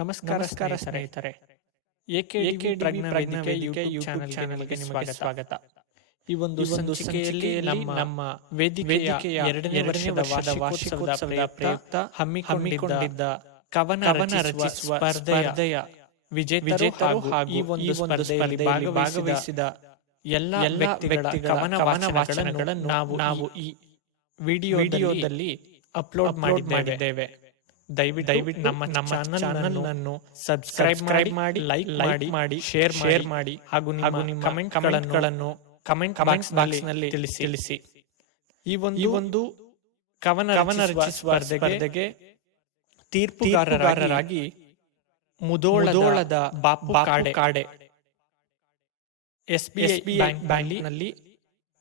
ನಮಸ್ಕಾರ ಸ್ನೇಹಿತರೆ, ಎಕೆಡಿವಿ ಪ್ರಜ್ಞಾ ವೇದಿಕೆ ಯೂಟ್ಯೂಬ್ ಚಾನೆಲ್ಗೆ ನಿಮಗೆ ಸ್ವಾಗತ. ಈ ಒಂದು ಸಂಚಿಕೆಯಲ್ಲಿ ನಮ್ಮ ವೇದಿಕೆಯ ಎರಡನೇ ವರ್ಷದ ವಾರ್ಷಿಕೋತ್ಸವದ ಪ್ರಯುಕ್ತ ಹಮ್ಮಿಕೊಂಡಿದ್ದ ಕವನ ರಚಿಸುವ ಸ್ಪರ್ಧೆಯ ವಿಜೇತರು ಹಾಗೂ ಈ ಒಂದು ಸ್ಪರ್ಧೆಯಲ್ಲಿ ಭಾಗವಹಿಸಿದ ಎಲ್ಲ ವ್ಯಕ್ತಿಗಳ ಕವನ ವಾಚನಗಳನ್ನು ನಾವು ಈ ವಿಡಿಯೋದಲ್ಲಿ ಅಪ್ಲೋಡ್ ಮಾಡಿದ್ದೇವೆ. ದಯವಿಟ್ಟು ನಮ್ಮ ಚಾನಲ್ ಅನ್ನು ಸಬ್ಸ್ಕ್ರೈಬ್ ಮಾಡಿ, ಲೈಕ್ ಮಾಡಿ, ಶೇರ್ ಮಾಡಿ ಹಾಗೂ ನಿಮ್ಮ ಕಮೆಂಟ್ಗಳನ್ನು ಕಮೆಂಟ್ ಬಾಕ್ಸ್ ನಲ್ಲಿ ತಿಳಿಸಿ. ಈ ಒಂದು ಕವನ ರಚಿಸುವ ಸ್ಪರ್ಧೆಗೆ ತೀರ್ಪುಗಾರರಾಗಿ ಮುಧೋಳದ ಬಾಪು ಕಾಡೆ SBI ಬ್ಯಾಂಕ್ನಲ್ಲಿ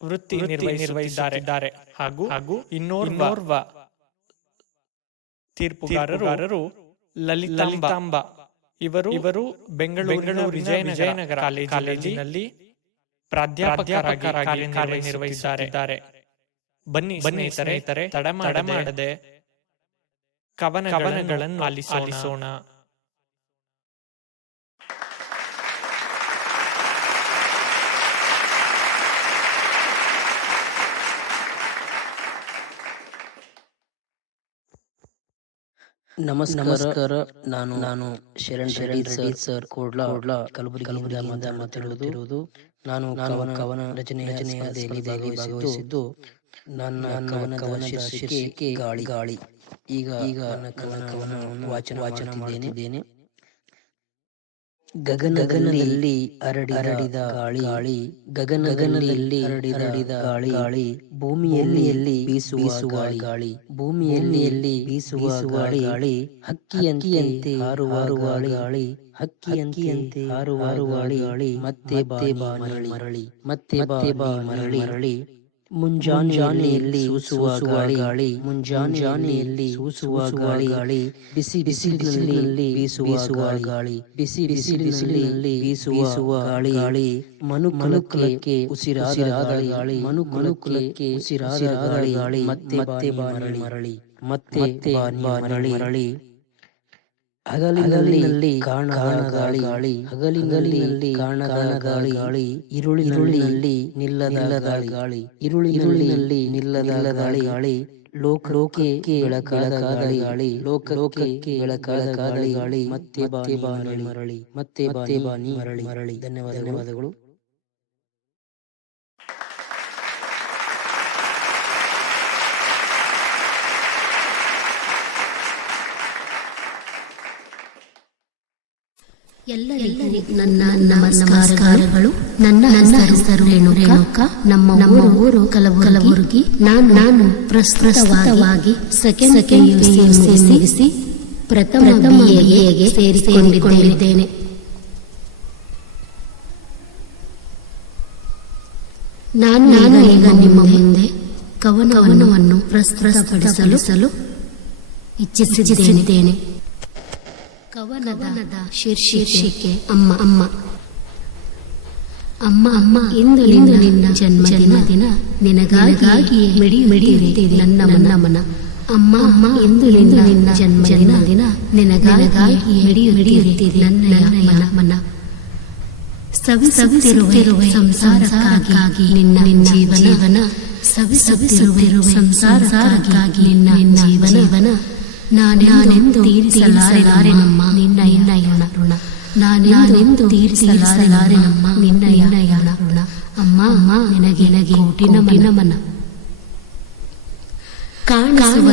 ವೃತ್ತಿ ನಿರ್ವಹಿಸುತ್ತಿದ್ದಾರೆ. ಹಾಗೂ ಇನ್ನೋರ್ವ ತೀರ್ಪುಗಾರರು ಲಲಿತಾಂಬ ಇವರು ಬೆಂಗಳೂರಿನ ವಿಜಯನಗರ ಕಾಲೇಜಿನಲ್ಲಿ ಪ್ರಾಧ್ಯಾಪಕರಾಗಿ ಕಾರ್ಯನಿರ್ವಹಿಸುತ್ತಿದ್ದಾರೆ. ಬನ್ನಿ ಸ್ನೇಹಿತರೆ, ತಡ ಮಾಡದೆ ಕವನಗಳನ್ನು ಆಲಿಸೋಣ. ನಮಸ್ಕಾರ. ನಾನು ಶರಣ್ ರೆಡ್ಡಿ ಸರ್ ಕೋಡ್ಲಾ ಕಲಬುರಗಿಯಿಂದ ಮಾತಾಡುತ್ತಿರುವುದು. ನಾನು ಕವನ ರಚನೆಯ ಭಾಗವಹಿಸಿದ್ದು. ನನ್ನ ಕವನ ಶೀರ್ಷಿಕೆ ಗಾಳಿ. ಈಗ ಕವನವನ್ನು ವಾಚನ ಮಾಡುತ್ತಿದ್ದೇನೆ. ಗಗನದಲ್ಲಿ ಹರಡಿದ ಗಾಳಿ, ಗಗನದಲ್ಲಿ ಹರಡಿದ ಗಾಳಿ, ಭೂಮಿಯಲ್ಲಿ ಬೀಸುವ ಗಾಳಿ, ಭೂಮಿಯಲ್ಲಿ ಬೀಸುವ ಗಾಳಿ, ಹಕ್ಕಿಯಂತೆ ಹಾರುವ ಗಾಳಿ, ಹಕ್ಕಿಯಂತೆ ಹಾರುವ ಗಾಳಿ, ಮತ್ತೆ ಬಾ ಮರಳಿ, ಮತ್ತೆ ಬಾ ಮರಳಿ, ಮುಂಜಾನೆಯಲ್ಲಿ ಸೂಸುವ ಗಾಳಿ, ಮುಂಜಾನೆಯಲ್ಲಿ ಸೂಸುವ ಗಾಳಿ, ಬಿಸಿಲಿನಲ್ಲಿ ಬೀಸುವ ಗಾಳಿ, ಬಿಸಿಲಿನಲ್ಲಿ ಬೀಸುವ ಗಾಳಿ, ಮನುಕುಲಕ್ಕೆ ಉಸಿರಾದ ಗಾಳಿ, ಮನುಕುಲಕ್ಕೆ ಉಸಿರಾದ ಗಾಳಿ, ಮತ್ತೆ ಬಾ ಮರಳಿ, ಮತ್ತೆ ಬಾ ಮರಳಿ, ಹಗಲಿನಲ್ಲಿ ಕಾಣದ ಗಾಳಿ, ಹಗಲಿನಲ್ಲಿ ಕಾಣದ ಗಾಳಿ, ಇರುಳಿನಲ್ಲಿ ನಿಲ್ಲದ ಗಾಳಿ, ಇರುಳಿನಲ್ಲಿ ನಿಲ್ಲದ ಗಾಳಿ, ಲೋಕಕ್ಕೆ ಬೆಳಕಾದ ಗಾಳಿ, ಲೋಕಕ್ಕೆ ಬೆಳಕಾದ ಗಾಳಿ, ಮತ್ತೆ ಬಾ ಮರಳಿ, ಮತ್ತೆ ಬಾ ಮರಳಿ. ಧನ್ಯವಾದಗಳು. ಎಲ್ಲರಿಗೂ ನನ್ನ ನಮಸ್ಕಾರಗಳು. ನನ್ನ ಹೆಸರು ರೇಣುಕಾ. ನಮ್ಮ ಊರು ಕಲಬುರಗಿ. ನಾನು ಪ್ರಸ್ತುತವಾಗಿ ಸೆಕೆಂಡ್ PUC ಮುಗಿಸಿ ಪ್ರಥಮ BA ಸೇರಿಕೊಂಡಿದ್ದೇನೆ. ನಾನು ಈಗ ನಿಮ್ಮ ಮುಂದೆ ಕವನವನ್ನು ಪ್ರಸ್ತುತಪಡಿಸಲು ಇಚ್ಛಿಸಿದ್ದೇನೆ. ಕವನದ ಶೀರ್ಷಿಕೆ ಅಮ್ಮ. ಇಂದು ನಿನ್ನ ಜನ್ಮದಿನ, ನಿನಗಾಗಿ ಮಿಡಿಯುತ್ತಿದೆ ನನ್ನ ಮನ. ಅಮ್ಮ, ಇಂದು ನಿನ್ನ ಜನ್ಮದಿನ, ನಿನಗಾಗಿ ಮಿಡಿಯುತ್ತಿದೆ ನನ್ನ ಮನ. ಸವಿಸುತ್ತಿರುವ ಸಂಸಾರಕ್ಕಾಗಿ ನಿನ್ನ ಜೀವನ, ಸವಿಸುತ್ತಿರುವ ಸಂಸಾರಕ್ಕಾಗಿ ನಿನ್ನ ಜೀವನ, ನಾನೆಂದು ತೀರಿಸಲಾರೆ ನಮ್ಮ ನಿನ್ನ ಋಣ, ನಾನೆಂದು ತೀರಿಸಲಾರೆ ನಮ್ಮ ನಿನ್ನ ಋಣ. ಅಮ್ಮ, ನಿನಗೆ ಕೋಟಿ ನಮನ. ಕಾಣಿಸುವ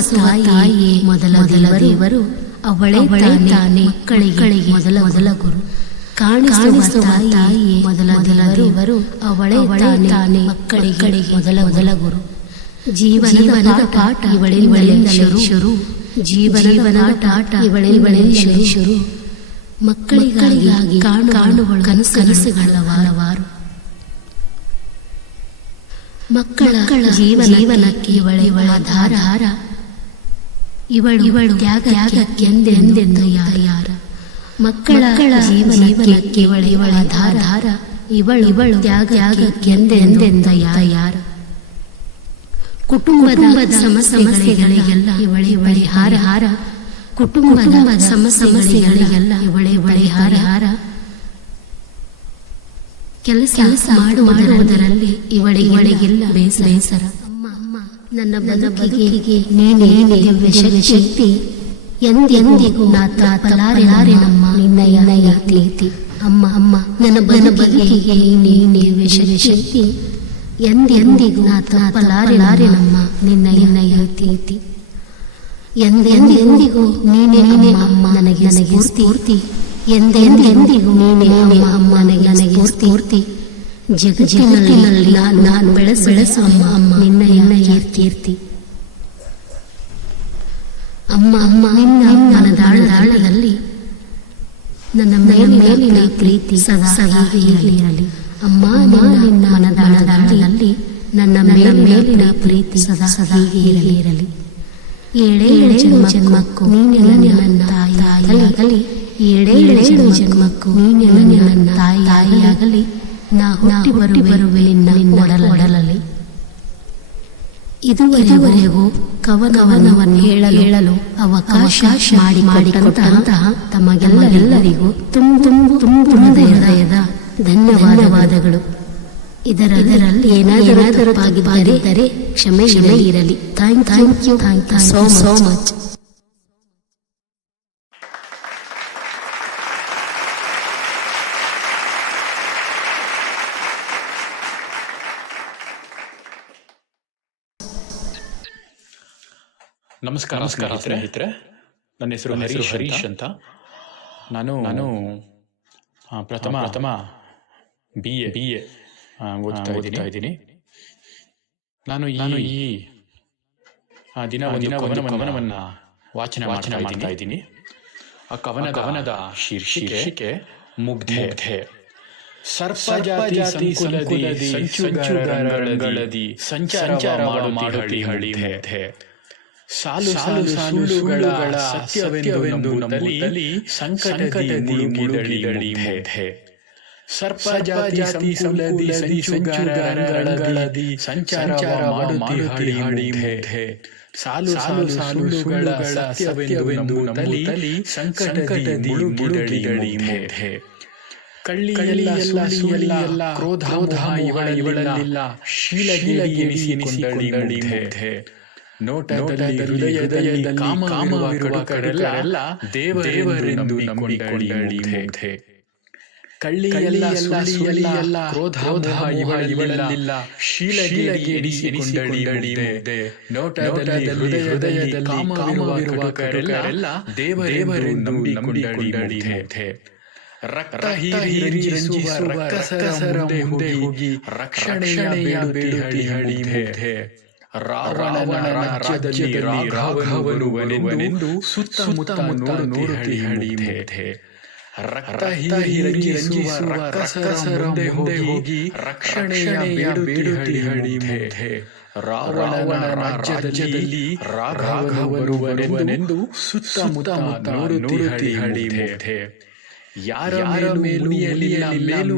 ತಾಯಿಯೇ ಮೊದಲ ದೇವರು, ಅವಳೇ ತಾನೇ ಮಕ್ಕಳಿಗೆ ಮೊದಲ ಗುರು. ಕಾಣಿಸುವ ತಾಯಿಯೇ ಮೊದಲ ದೇವರು, ಅವಳೇ ತಾನೇ ಮಕ್ಕಳಿಗೆ ಮೊದಲ ಗುರು. ಜೀವನದ ಪಾಠ ಇವಳಿಂದ ಶುರು, ಜೀವನದ ಪಾಠ ಇವಳಿಂದ ಶುರು. ಮಕ್ಕಳಿಗಾಗಿ ಕಾಣುವ ಕನಸುಗಳವಾರು, ಮಕ್ಕಳ ಜೀವನಕ್ಕೆ ಇವಳ ಆಧಾರ, ಇವಳು ತ್ಯಾಗಕ್ಕೆಂದೆಂದು ಯಾರ. ಮಕ್ಕಳ ಜೀವನಕ್ಕೆ ಇವಳ ಆಧಾರ, ಇವಳು ತ್ಯಾಗಕ್ಕೆಂದೆಂದು ಯಾರ. ಕುಟುಂಬದ ಸಮಸ್ಯೆಗಳಿಗೆಲ್ಲ ಇವಳಿ ಪರಿಹಾರ, ಕುಟುಂಬದ ಸಮಸ್ಯೆಗಳಿಗೆಲ್ಲ ಇವಳೇ ಪರಿಹಾರ. ಕೆಲಸ ಮಾಡುವುದರಲ್ಲಿ ಇವಳಿಗೆಲ್ಲ ಬೇಸರ. ಅಮ್ಮ ನನ್ನ ಬದುಕಿಗೆ ನೀನೇ ಶಕ್ತಿ, ಎಂದೆಂದಿಗೂ ನಾ ತಪ್ಪಲಾರೆನಮ್ಮ ನಿನ್ನಯ ಪ್ರೀತಿ. ಅಮ್ಮ ನನ್ನ ಬದುಕಿಗೆ ನೀನೇ ಶಕ್ತಿ, ಎಂದೆಂದಿಗೂ ನಾ ತಪ್ಪಲಾರೆನಮ್ಮ ನಿನ್ನಯ ಪ್ರೀತಿ. ಎಂದೆಂದಿಗೂ ನೀನೇ ಅಮ್ಮ ನನಗೆ ಸ್ಫೂರ್ತಿ, ಎಂದೆಂದಿಗೂ ನೀನೇ ಅಮ್ಮ ನನಗೆ ಸ್ಫೂರ್ತಿ. ಜಗತ್ತಿನಲ್ಲಿ ನಾನು ಬೆಳೆಸುವ ಅಮ್ಮ ನಿನ್ನಯ ಕೀರ್ತಿ. ಅಮ್ಮ ನಿನ್ನ ಮನದಾಳದಲ್ಲಿ ನನ್ನ ಮೇಲಿನ ಪ್ರೀತಿ ಸದಾ ಹೀಗಿರಲಿ. ಅಮ್ಮ ನಿನ್ನ ಮನದಾಳದಲ್ಲಿ ನನ್ನ ಮೇಲಿನ ಪ್ರೀತಿ ಸದಾ ಹೀಗಿರಲಿ. ಏಳೇಳು ಜನ್ಮಕ್ಕೂ ನೀನೆ ನನ್ನ ತಾಯಿಯಾಗಲಿ, ಏಳೇಳು ಜನ್ಮಕ್ಕೂ ನೀನೆ ನನ್ನ ತಾಯಿಯಾಗಲಿ. ನಾ ಹುಟ್ಟಿ ಬರುವೆ ನಿನ್ನ ಒಡಲಲ್ಲಿ. ಇದುವರೆಗೂ ಕವನವನ್ನು ಹೇಳಲು ಅವಕಾಶ ಮಾಡಿಕೊಟ್ಟಂತಹ ತಮಗೆಲ್ಲರಿಗೂ ತುಂಬು ಹೃದಯದ ಧನ್ಯವಾದಗಳು. ಇದರಲ್ಲಿ ಏನಾದರೂ ತಪ್ಪಾಗಿದ್ದರೆ ಕ್ಷಮೆ ಇರಲಿ. Thank you so much. ನಮಸ್ಕಾರ ಸ್ನೇಹಿತರೆ, ನನ್ನ ಹೆಸರು ಹರೀಶ್ ಅಂತ. ನಾನು ಪ್ರಥಮ ಬಿ ಎ ಓದ್ತಾ ಇದ್ದೀನಿ. ನಾನು ಈ ದಿನ ಕವನವನ್ನ ವಾಚನ ಮಾಡ್ತಾ ಇದ್ದೀನಿ. ಆ ಕವನದ ಶೀರ್ಷಿಕೆ ಮುಗ್ಧೆ. ಸರ್ಪಜಾತಿ ಸಂಕುಲದಿ ಸಂಚುಗಾರಗಳದಿ ಸಂಚಾರ ಮಾಡುತ್ತಿ ಮುಗ್ಧೆ. ಸಾಲು ಸಾಲುಗಳ ಸತ್ಯವೆಂದು ನಂಬುತ್ತಲಿ ಸಂಕಟದಿ ಮುಳುಗಿದಳಿ ಮುಗ್ಧೆ. ಸರ್ಪಜಾತಿ ಸಂಕುಲದಿ ಸಂಚುಗಾರಗಳದಿ ಸಂಚಾರ ಮಾಡುತ್ತಿ ಮುಗ್ಧೆ. ಸಾಲು ಸಾಲುಗಳ ಸತ್ಯವೆಂದು ನಂಬುತ್ತಲಿ ಸಂಕಟದಿ ಮುಳುಗಿದಳಿ ಮುಗ್ಧೆ. ಕಳ್ಳಿಯೆಲ್ಲ ಸುಳ್ಳಿಯೆಲ್ಲ ಕ್ರೋಧ ಇವಳಲ್ಲಿಲ್ಲ, ಶೀಲಗಿರಿ ಎನಿಸಿಕೊಂಡಳಿ ಮುಗ್ಧೆ. ನೋಟದಲ್ಲಿ ಹೃದಯದಲ್ಲಿ ಕಾಮವಿರುವ ಕಡೆಲ್ಲ ದೇವರೆಂದು ನಂಬಿಕೊಂಡಳಿ ಮುಗ್ಧೆ. ಕಳ್ಳಿಯೆಲ್ಲ ಸುಳ್ಳಿಯೆಲ್ಲ ಕ್ರೋಧ ಇವಳಲ್ಲಿಲ್ಲ, ಶೀಲಗಿರಿ ಎನಿಸಿಕೊಂಡಳಿ ಮುಗ್ಧೆ. ನೋಟದಲ್ಲಿ ಹೃದಯದಲ್ಲಿ ಕಾಮವಿರುವ ಕಡೆಲ್ಲ ದೇವರೆಂದು ನಂಬಿಕೊಂಡಳಿ ಮುಗ್ಧೆ. ರಕ್ತ ಹೀರಿ ರಂಜಿಸುವ ರಕ್ಕಸರ ಮುಂದೆ ಹೋಗಿ ರಕ್ಷಣೆಯ ಬೇಡುತ್ತಿ ಮುಗ್ಧೆ. ರಾವಣನ ರಾಜ್ಯದಲ್ಲಿ ರಾಘವನುವನೆಂದು ಸುತ್ತಮುತ್ತ ನೋಡುತ್ತಿ ಮುಗ್ಧೆ. ರಕ್ತ ಹೀರಿ ರಂಜಿಸುವ ರಕ್ಕಸರ ಮುಂದೆ ಹೋಗಿ ರಕ್ಷಣೆಯ ಬೇಡುತ್ತಿ ಮುಗ್ಧೆ. ರಾವಣನ ರಾಜ್ಯದಲ್ಲಿ ರಾಘವನುವನೆಂದು ಸುತ್ತಮುತ್ತ ನೋಡುತ್ತಿ ಮುಗ್ಧೆ. ಯಾರ ಮೇಲೂ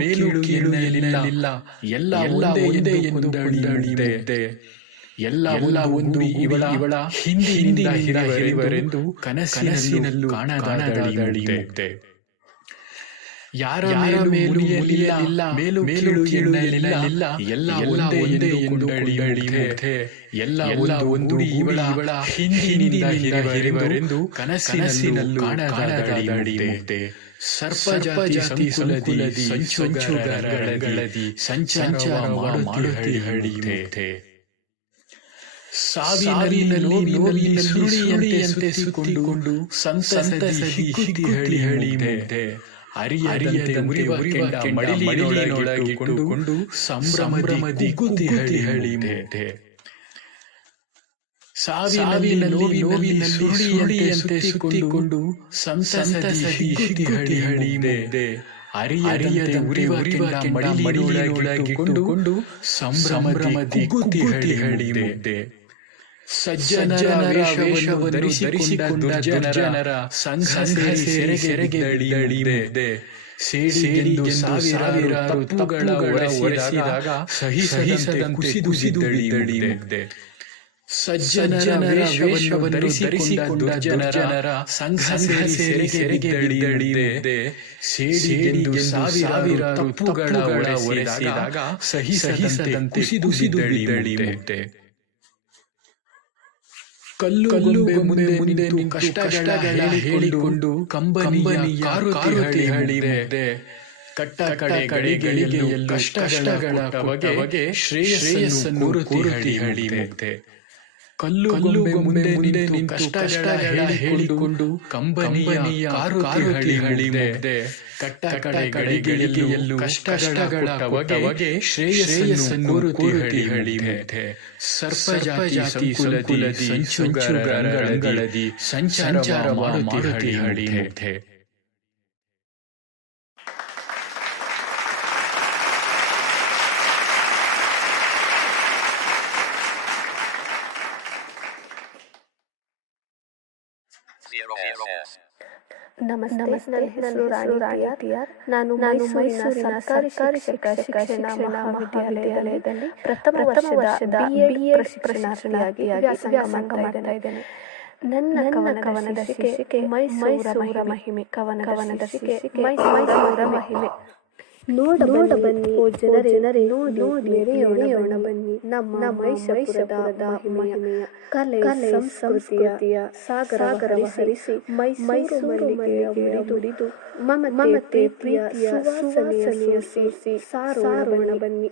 ಮೇಲು ಕೀಳು ಎನ್ನಲಿಲ್ಲ, ಎಲ್ಲ ಒಂದೇ ಎಂದು ಕುಣಿದಾಡಿದೆ. ಎಲ್ಲ ಒಂದು ಇವಳ ಹಿಂದಿನಿಂದ ಹಿರಿವರೆಂದು ಕನಸಿನಲ್ಲೂ ಕಾಣದಾಡಿ ಮುಗ್ಧೆ. ಯಾರ ಮೇಲೂ ಮೇಲು ಕೀಳು ಎನ್ನಲಿಲ್ಲ, ಎಲ್ಲ ಒಂದೇ ಎಂದು ಕುಣಿದಾಡಿ ಮುಗ್ಧೆ. ಎಲ್ಲ ಒಂದು ಇವಳ ಹಿಂದಿನಿಂದ ಹಿರಿವರೆಂದು ಕನಸಿನಲ್ಲೂ ಕಾಣದಾಡಿ ಮುಗ್ಧೆ. ಸರ್ಪಜಾತಿ ಸಂಕುಲದಿ ಸಂಚುಗಾರಗಳದಿ ಸಂಚಾರ ಮಾಡುತ್ತಿ ಮುಗ್ಧೆ. ಸಾವಿನಲ್ಲಿ ಸುರುಳಿಯಂತೆ ಸುತ್ತಿಕೊಂಡು ಸಂತಸದಿ ಹಿಗ್ಗುತ್ತಿ ಮುಗ್ಧೆ. ಅರಿಯದಂತೆ ಮುರಿವ ಕೆಂಡ ಮಡಿಲಿನೊಳಗಿಟ್ಟುಕೊಂಡು ಸಂಭ್ರಮದಿ ಕುಗ್ಗುತ್ತಿ ಮುಗ್ಧೆ. ಸಾವಿನ ನೋವಿನಲ್ಲಿ ಸುರುಳಿಯಂತೆ ಸುತ್ತಿಕೊಂಡು ಸಂತಸದಿ ಹಿಗ್ಗುತ್ತಿ ಮುಗ್ಧೆ. ಅರಿಯದಂತೆ ಮುರಿವ ಕೆಂಡ ಮಡಿಲಿನೊಳಗಿಟ್ಟುಕೊಂಡು ಸಂಭ್ರಮದಿ ಕುಗ್ಗುತ್ತಿ ಮುಗ್ಧೆ. ಸಜ್ಜನರ ವೇಷವನ್ನು ಧರಿಸಿಕೊಂಡ ದುರ್ಜನರ ಸಂಘ ಸೆರೆಗಿದ್ದಳಿ ಮುಗ್ಧೆ. ಸೇಡಿಗೆಂದು ಸಾವಿರಾರು ತಪ್ಪುಗಳ ಹೊರಸಿದಾಗ ಸಹಿಸದಂತೆ ಕುಸಿದಿದ್ದಳಿ ಮುಗ್ಧೆ. ಸಜ್ಜನರ ವೇಷವನ್ನು ಧರಿಸಿಕೊಂಡ ದುರ್ಜನರ ಸಂಘ ಸೇರಿ ಸೆರೆಗಿದ್ದಳಿದೆ ಸೇಡಿಗೆಂದು ಸಾವಿರಾರು ತಪ್ಪುಗಳ ಒರೆಸಿದಾಗ ಸಹಿಸದಂತೆ ಕುಸಿದುಳಿದಳಿದೆ. ಕಲ್ಲುಗೊಂಬೆ ಮುಂದೆ ನಿಂತು ಕಷ್ಟಗಳ ಹೇಳಿಕೊಂಡು ಕಂಬನಿಯ ಕಾರುತಿಹಳಿದೆ. ಕಟ್ಟ ಕಡೆಗಳಿಗೆಯಲ್ಲೂ ಕಷ್ಟಗಳ ಬಗೆ ಶ್ರೇಯಸ್ಸನ್ನು ಕೋರುತಿಹಳಿದೆ. ಕಲ್ಲುಗೊಂಬೆ ಮುಂದೆ ನಿಂತು ಕಷ್ಟಗಳ ಹೇಳಿಕೊಂಡು ಕಂಬನಿಯ ಕಾರುತಿಹಳಿದೆ. ಕಟ್ಟ ಕಡೆಗಳಿಗೆಯಲ್ಲೂ ಕಷ್ಟಗಳ ಬಗೆ ಶ್ರೇಯಸ್ಸನ್ನು ಕೋರುತಿಹಳಿದೆ. ಸರ್ಪಜಾತಿ ಸಂಕುಲದಿ ಸಂಚುಗಾರಗಳದಿ ಸಂಚಾರ ಮಾಡುತ್ತಿಹಳಿದೆ. ನಮಸ್ತೆ, ನನ್ನ ಹೆಸರು ರಾಣಿ ಟಿಆರ್. ನಾನು ಮೈಸೂರಿನ ಸರ್ಕಾರಿ ಶಿಕ್ಷಣ ಮಹಾವಿದ್ಯಾಲಯದಲ್ಲಿ ಪ್ರಥಮ ವರ್ಷದ BA ಪ್ರಶಿಕ್ಷಣಾರ್ಥಿಯಾಗಿ ವ್ಯಾಸಂಗ ಮಾಡ್ತಾ ಇದ್ದೇನೆ. ನನ್ನ ಕವನದ ಶೀರ್ಷಿಕೆ ಮೈಸೂರ ಮಹಿಮೆ. ಕವನದ ಶೀರ್ಷಿಕೆ ಮೈಸೂರ ಮಹಿಮೆ. ನೋಡ ಬನ್ನಿ ಓ ಜನರೇ, ನೋಡಿ ಮೆರೆಯೋಣ ಬನ್ನಿ ನಮ್ಮ ಮೈಸೂರದ ಮಹಿಮೆಯ ಕಲೆ ಸಂಸ್ಕೃತಿಯ ಸಾಗರ ಹರಿಸಿ ಮೈಸೂರು ಮಲ್ಲಿಗೆಯ ಮುಡಿದು ಮಮತೆ ಪ್ರಿಯ ಸುವಾಸನೆಯ ಸೂಸಿ ಸಾರೋಣ ಬನ್ನಿ.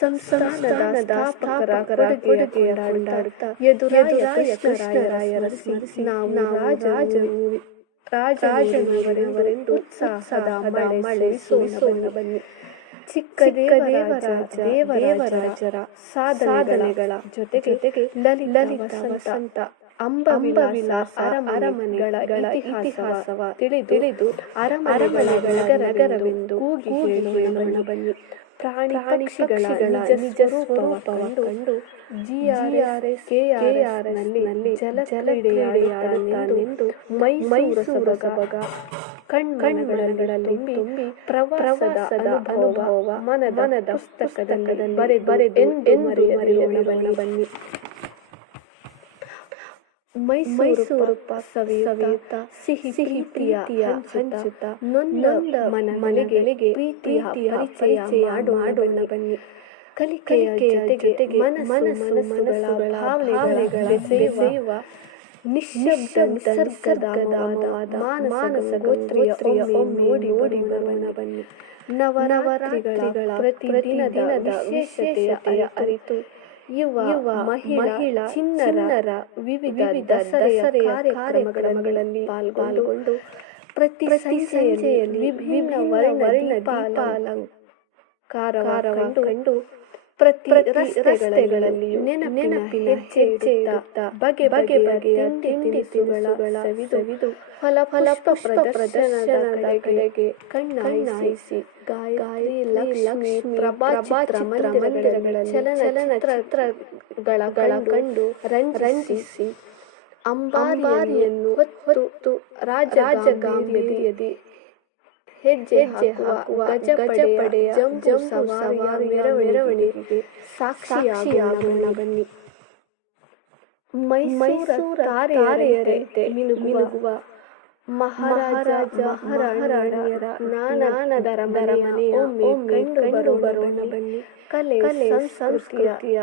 ಸಂಸ್ಥಾನದ ಸ್ಥಾಪಕರ ಕೊಡುಗೆಯ ಕೊಂಡಾಡುತ್ತಾ ಎದುರಾಯ ಕೃಷ್ಣರಾಯರ ಸ್ಮರಿಸಿ ನಾವು ರಾಜವರೆಂದು ಉತ್ಸಾಹದ ಮಳೆ ಸೋಸೋಣ ಬನ್ನಿ. ಚಿಕ್ಕ ದೇವರಾಜರ ಸಾಧನೆಗಳ ಜೊತೆಗೆ ಲಲಿತ ವಸಂತ ಅಂಬವಿಲಾಸ ಅರಮನೆಗಳ ಇತಿಹಾಸವ ತಿಳಿದು ಅರಮನೆಗಳ ನಗರವೆಂದು ಕೂಗಿ ಹೇಳೋಣ ಬನ್ನಿ. ಪ್ರಾಣಿ ಪಕ್ಷಿಗಳ ನಿಜ ಸ್ವರೂಪವ ಕಂಡು GRS KRS ನಲ್ಲಿ ಜಲಕ್ರೀಡೆಯಾಡುತ್ತಾನೆಂದು ಮೈಸೂರು ಬಗ ಕಣ್ಮನಗಳಲ್ಲಿ ತುಂಬಿ ಪ್ರವಾಸದ ಅನುಭವ ಮನದ ಪುಸ್ತಕದಲ್ಲಿ ಬರೆದೆಂದು ಮರೆಯೋಣ ಬನ್ನಿ. ಮೈಸೂರು ಸವಿಯುತ್ತ ಸಿಹಿ ಪ್ರೀತಿಯ ಹಂಚುತ್ತ ನೊಂದ ಮನೆಗಳಿಗೆ ಪ್ರೀತಿಯ ಪರಿಚಯ ಮಾಡೋಣ ಬನ್ನಿ. ಕಲಿಕೆಯ ಜೊತೆಗೆ ಮನಸ್ಸುಗಳ ಭಾವನೆಗಳ ಬೆಸೆಯುವ ನಿಶ್ಶಬ್ದ ನಿಸರ್ಗದ ಮಾನಸ ಗೋತ್ರಿಯ ನೋಡಿ ಬರೋಣ ಬನ್ನಿ. ನವರಾತ್ರಿಗಳ ಪ್ರತಿದಿನದ ವಿಶೇಷತೆಯ ಅರಿತು ಯುವ ಮಹಿಳಾ ಚಿನ್ನರ ವಿವಿಧ ದಸರೆಯ ಕಾರ್ಯಕ್ರಮಗಳಲ್ಲಿ ಪಾಲ್ಗೊಂಡು ಪ್ರತಿ ಸಂಜೆಯಲ್ಲಿ ವಿಭಿನ್ನ ವರ್ಣ ದೀಪಾಲಂಕಾರವನ್ನು ಕಂಡು ಪ್ರತಿ ರಸ್ತೆಗಳಲ್ಲಿ ನೆನಪಿನ ಹೆಜ್ಜೆ ಇಡುತ್ತಾ ಬಗೆಯ ತಿಂಡಿಸುಗಳ ಸವಿದು ಫಲ ಪ್ರದರ್ಶನಗಳಿಗೆ ಕಣ್ಣಾಯಿಸಿ ಗಾಯತ್ರಿ ಲಕ್ಷ್ಮಿ ಪ್ರಭಾ ಚಿತ್ರಮಂದಿರಗಳಲ್ಲಿ ಚಲನಚಿತ್ರಗಳ ಕಂಡು ರಂಜಿಸಿ ಅಂಬಾರಿಯನ್ನು ಹೊತ್ತು ರಾಜಗಾಂಭೀರ್ಯದಿ ಹೆಜ್ಜೆ ಹಾಕುವ ಗಜಪಡೆಯ ಜಂಬೂ ಸವಾರಿಯ ಮೆರವಣಿಗೆಗೆ ಸಾಕ್ಷಿಯಾಗೋಣ ಬನ್ನಿ. ಮೈಸೂರ ತಾರೆಯರಂತೆ ಮಿನುಗುವ ಮಹಾರಾಣಿಯರ ನಾನದರ ಮನೆಯ ಒಮ್ಮೆ ಕಂಡು ಬರೋಣ ಬನ್ನಿ. ಕಲೆ ಸಂಸ್ಕೃತಿಯ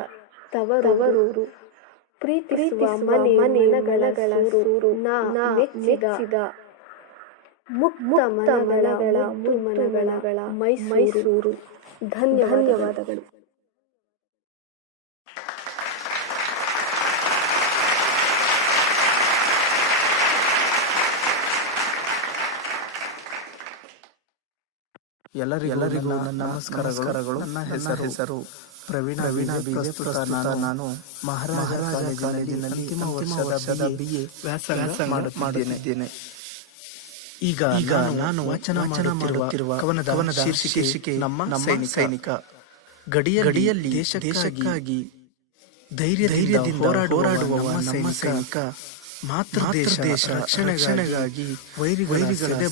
ತವರೂರು ಪ್ರೀತಿಸುವ ಮನೆಗಳ ಸೂರು ನಾ ಮೆಚ್ಚಿದ ಮುಕ್ತ ಮನಗಳ ಮೈಸೂರು. ಧನ್ಯವಾದಗಳು. ಎಲ್ಲರಿಗೂ ನನ್ನ ನಮಸ್ಕಾರಗಳು. ನನ್ನ ಹೆಸರು ಪ್ರವೀಣ ಪ್ರಸ್ತುತ ನಾನು ಮಹಾರಾಜ ಕಾಲೇಜಿನಲ್ಲಿ ಅಂತಿಮ ವರ್ಷದ BA ವ್ಯಾಸಂಗ ಮಾಡುತ್ತಿದ್ದೇನೆ. ಈಗ ನಾನು ವಾಚನ ಮಾಡುತ್ತಿರುವ ಕವನದ ಶೀರ್ಷಿಕೆ ನಮ್ಮ ಸೈನಿಕ. ಗಡಿಯಲ್ಲಿ ದೇಶಕ್ಕಾಗಿ ಧೈರ್ಯದಿಂದ ಹೋರಾಡುವ ನಮ್ಮ ಸೈನಿಕ ಮಾತೃ ದೇಶ ರಕ್ಷಣೆಗಾಗಿ ವೈರಿಗಳ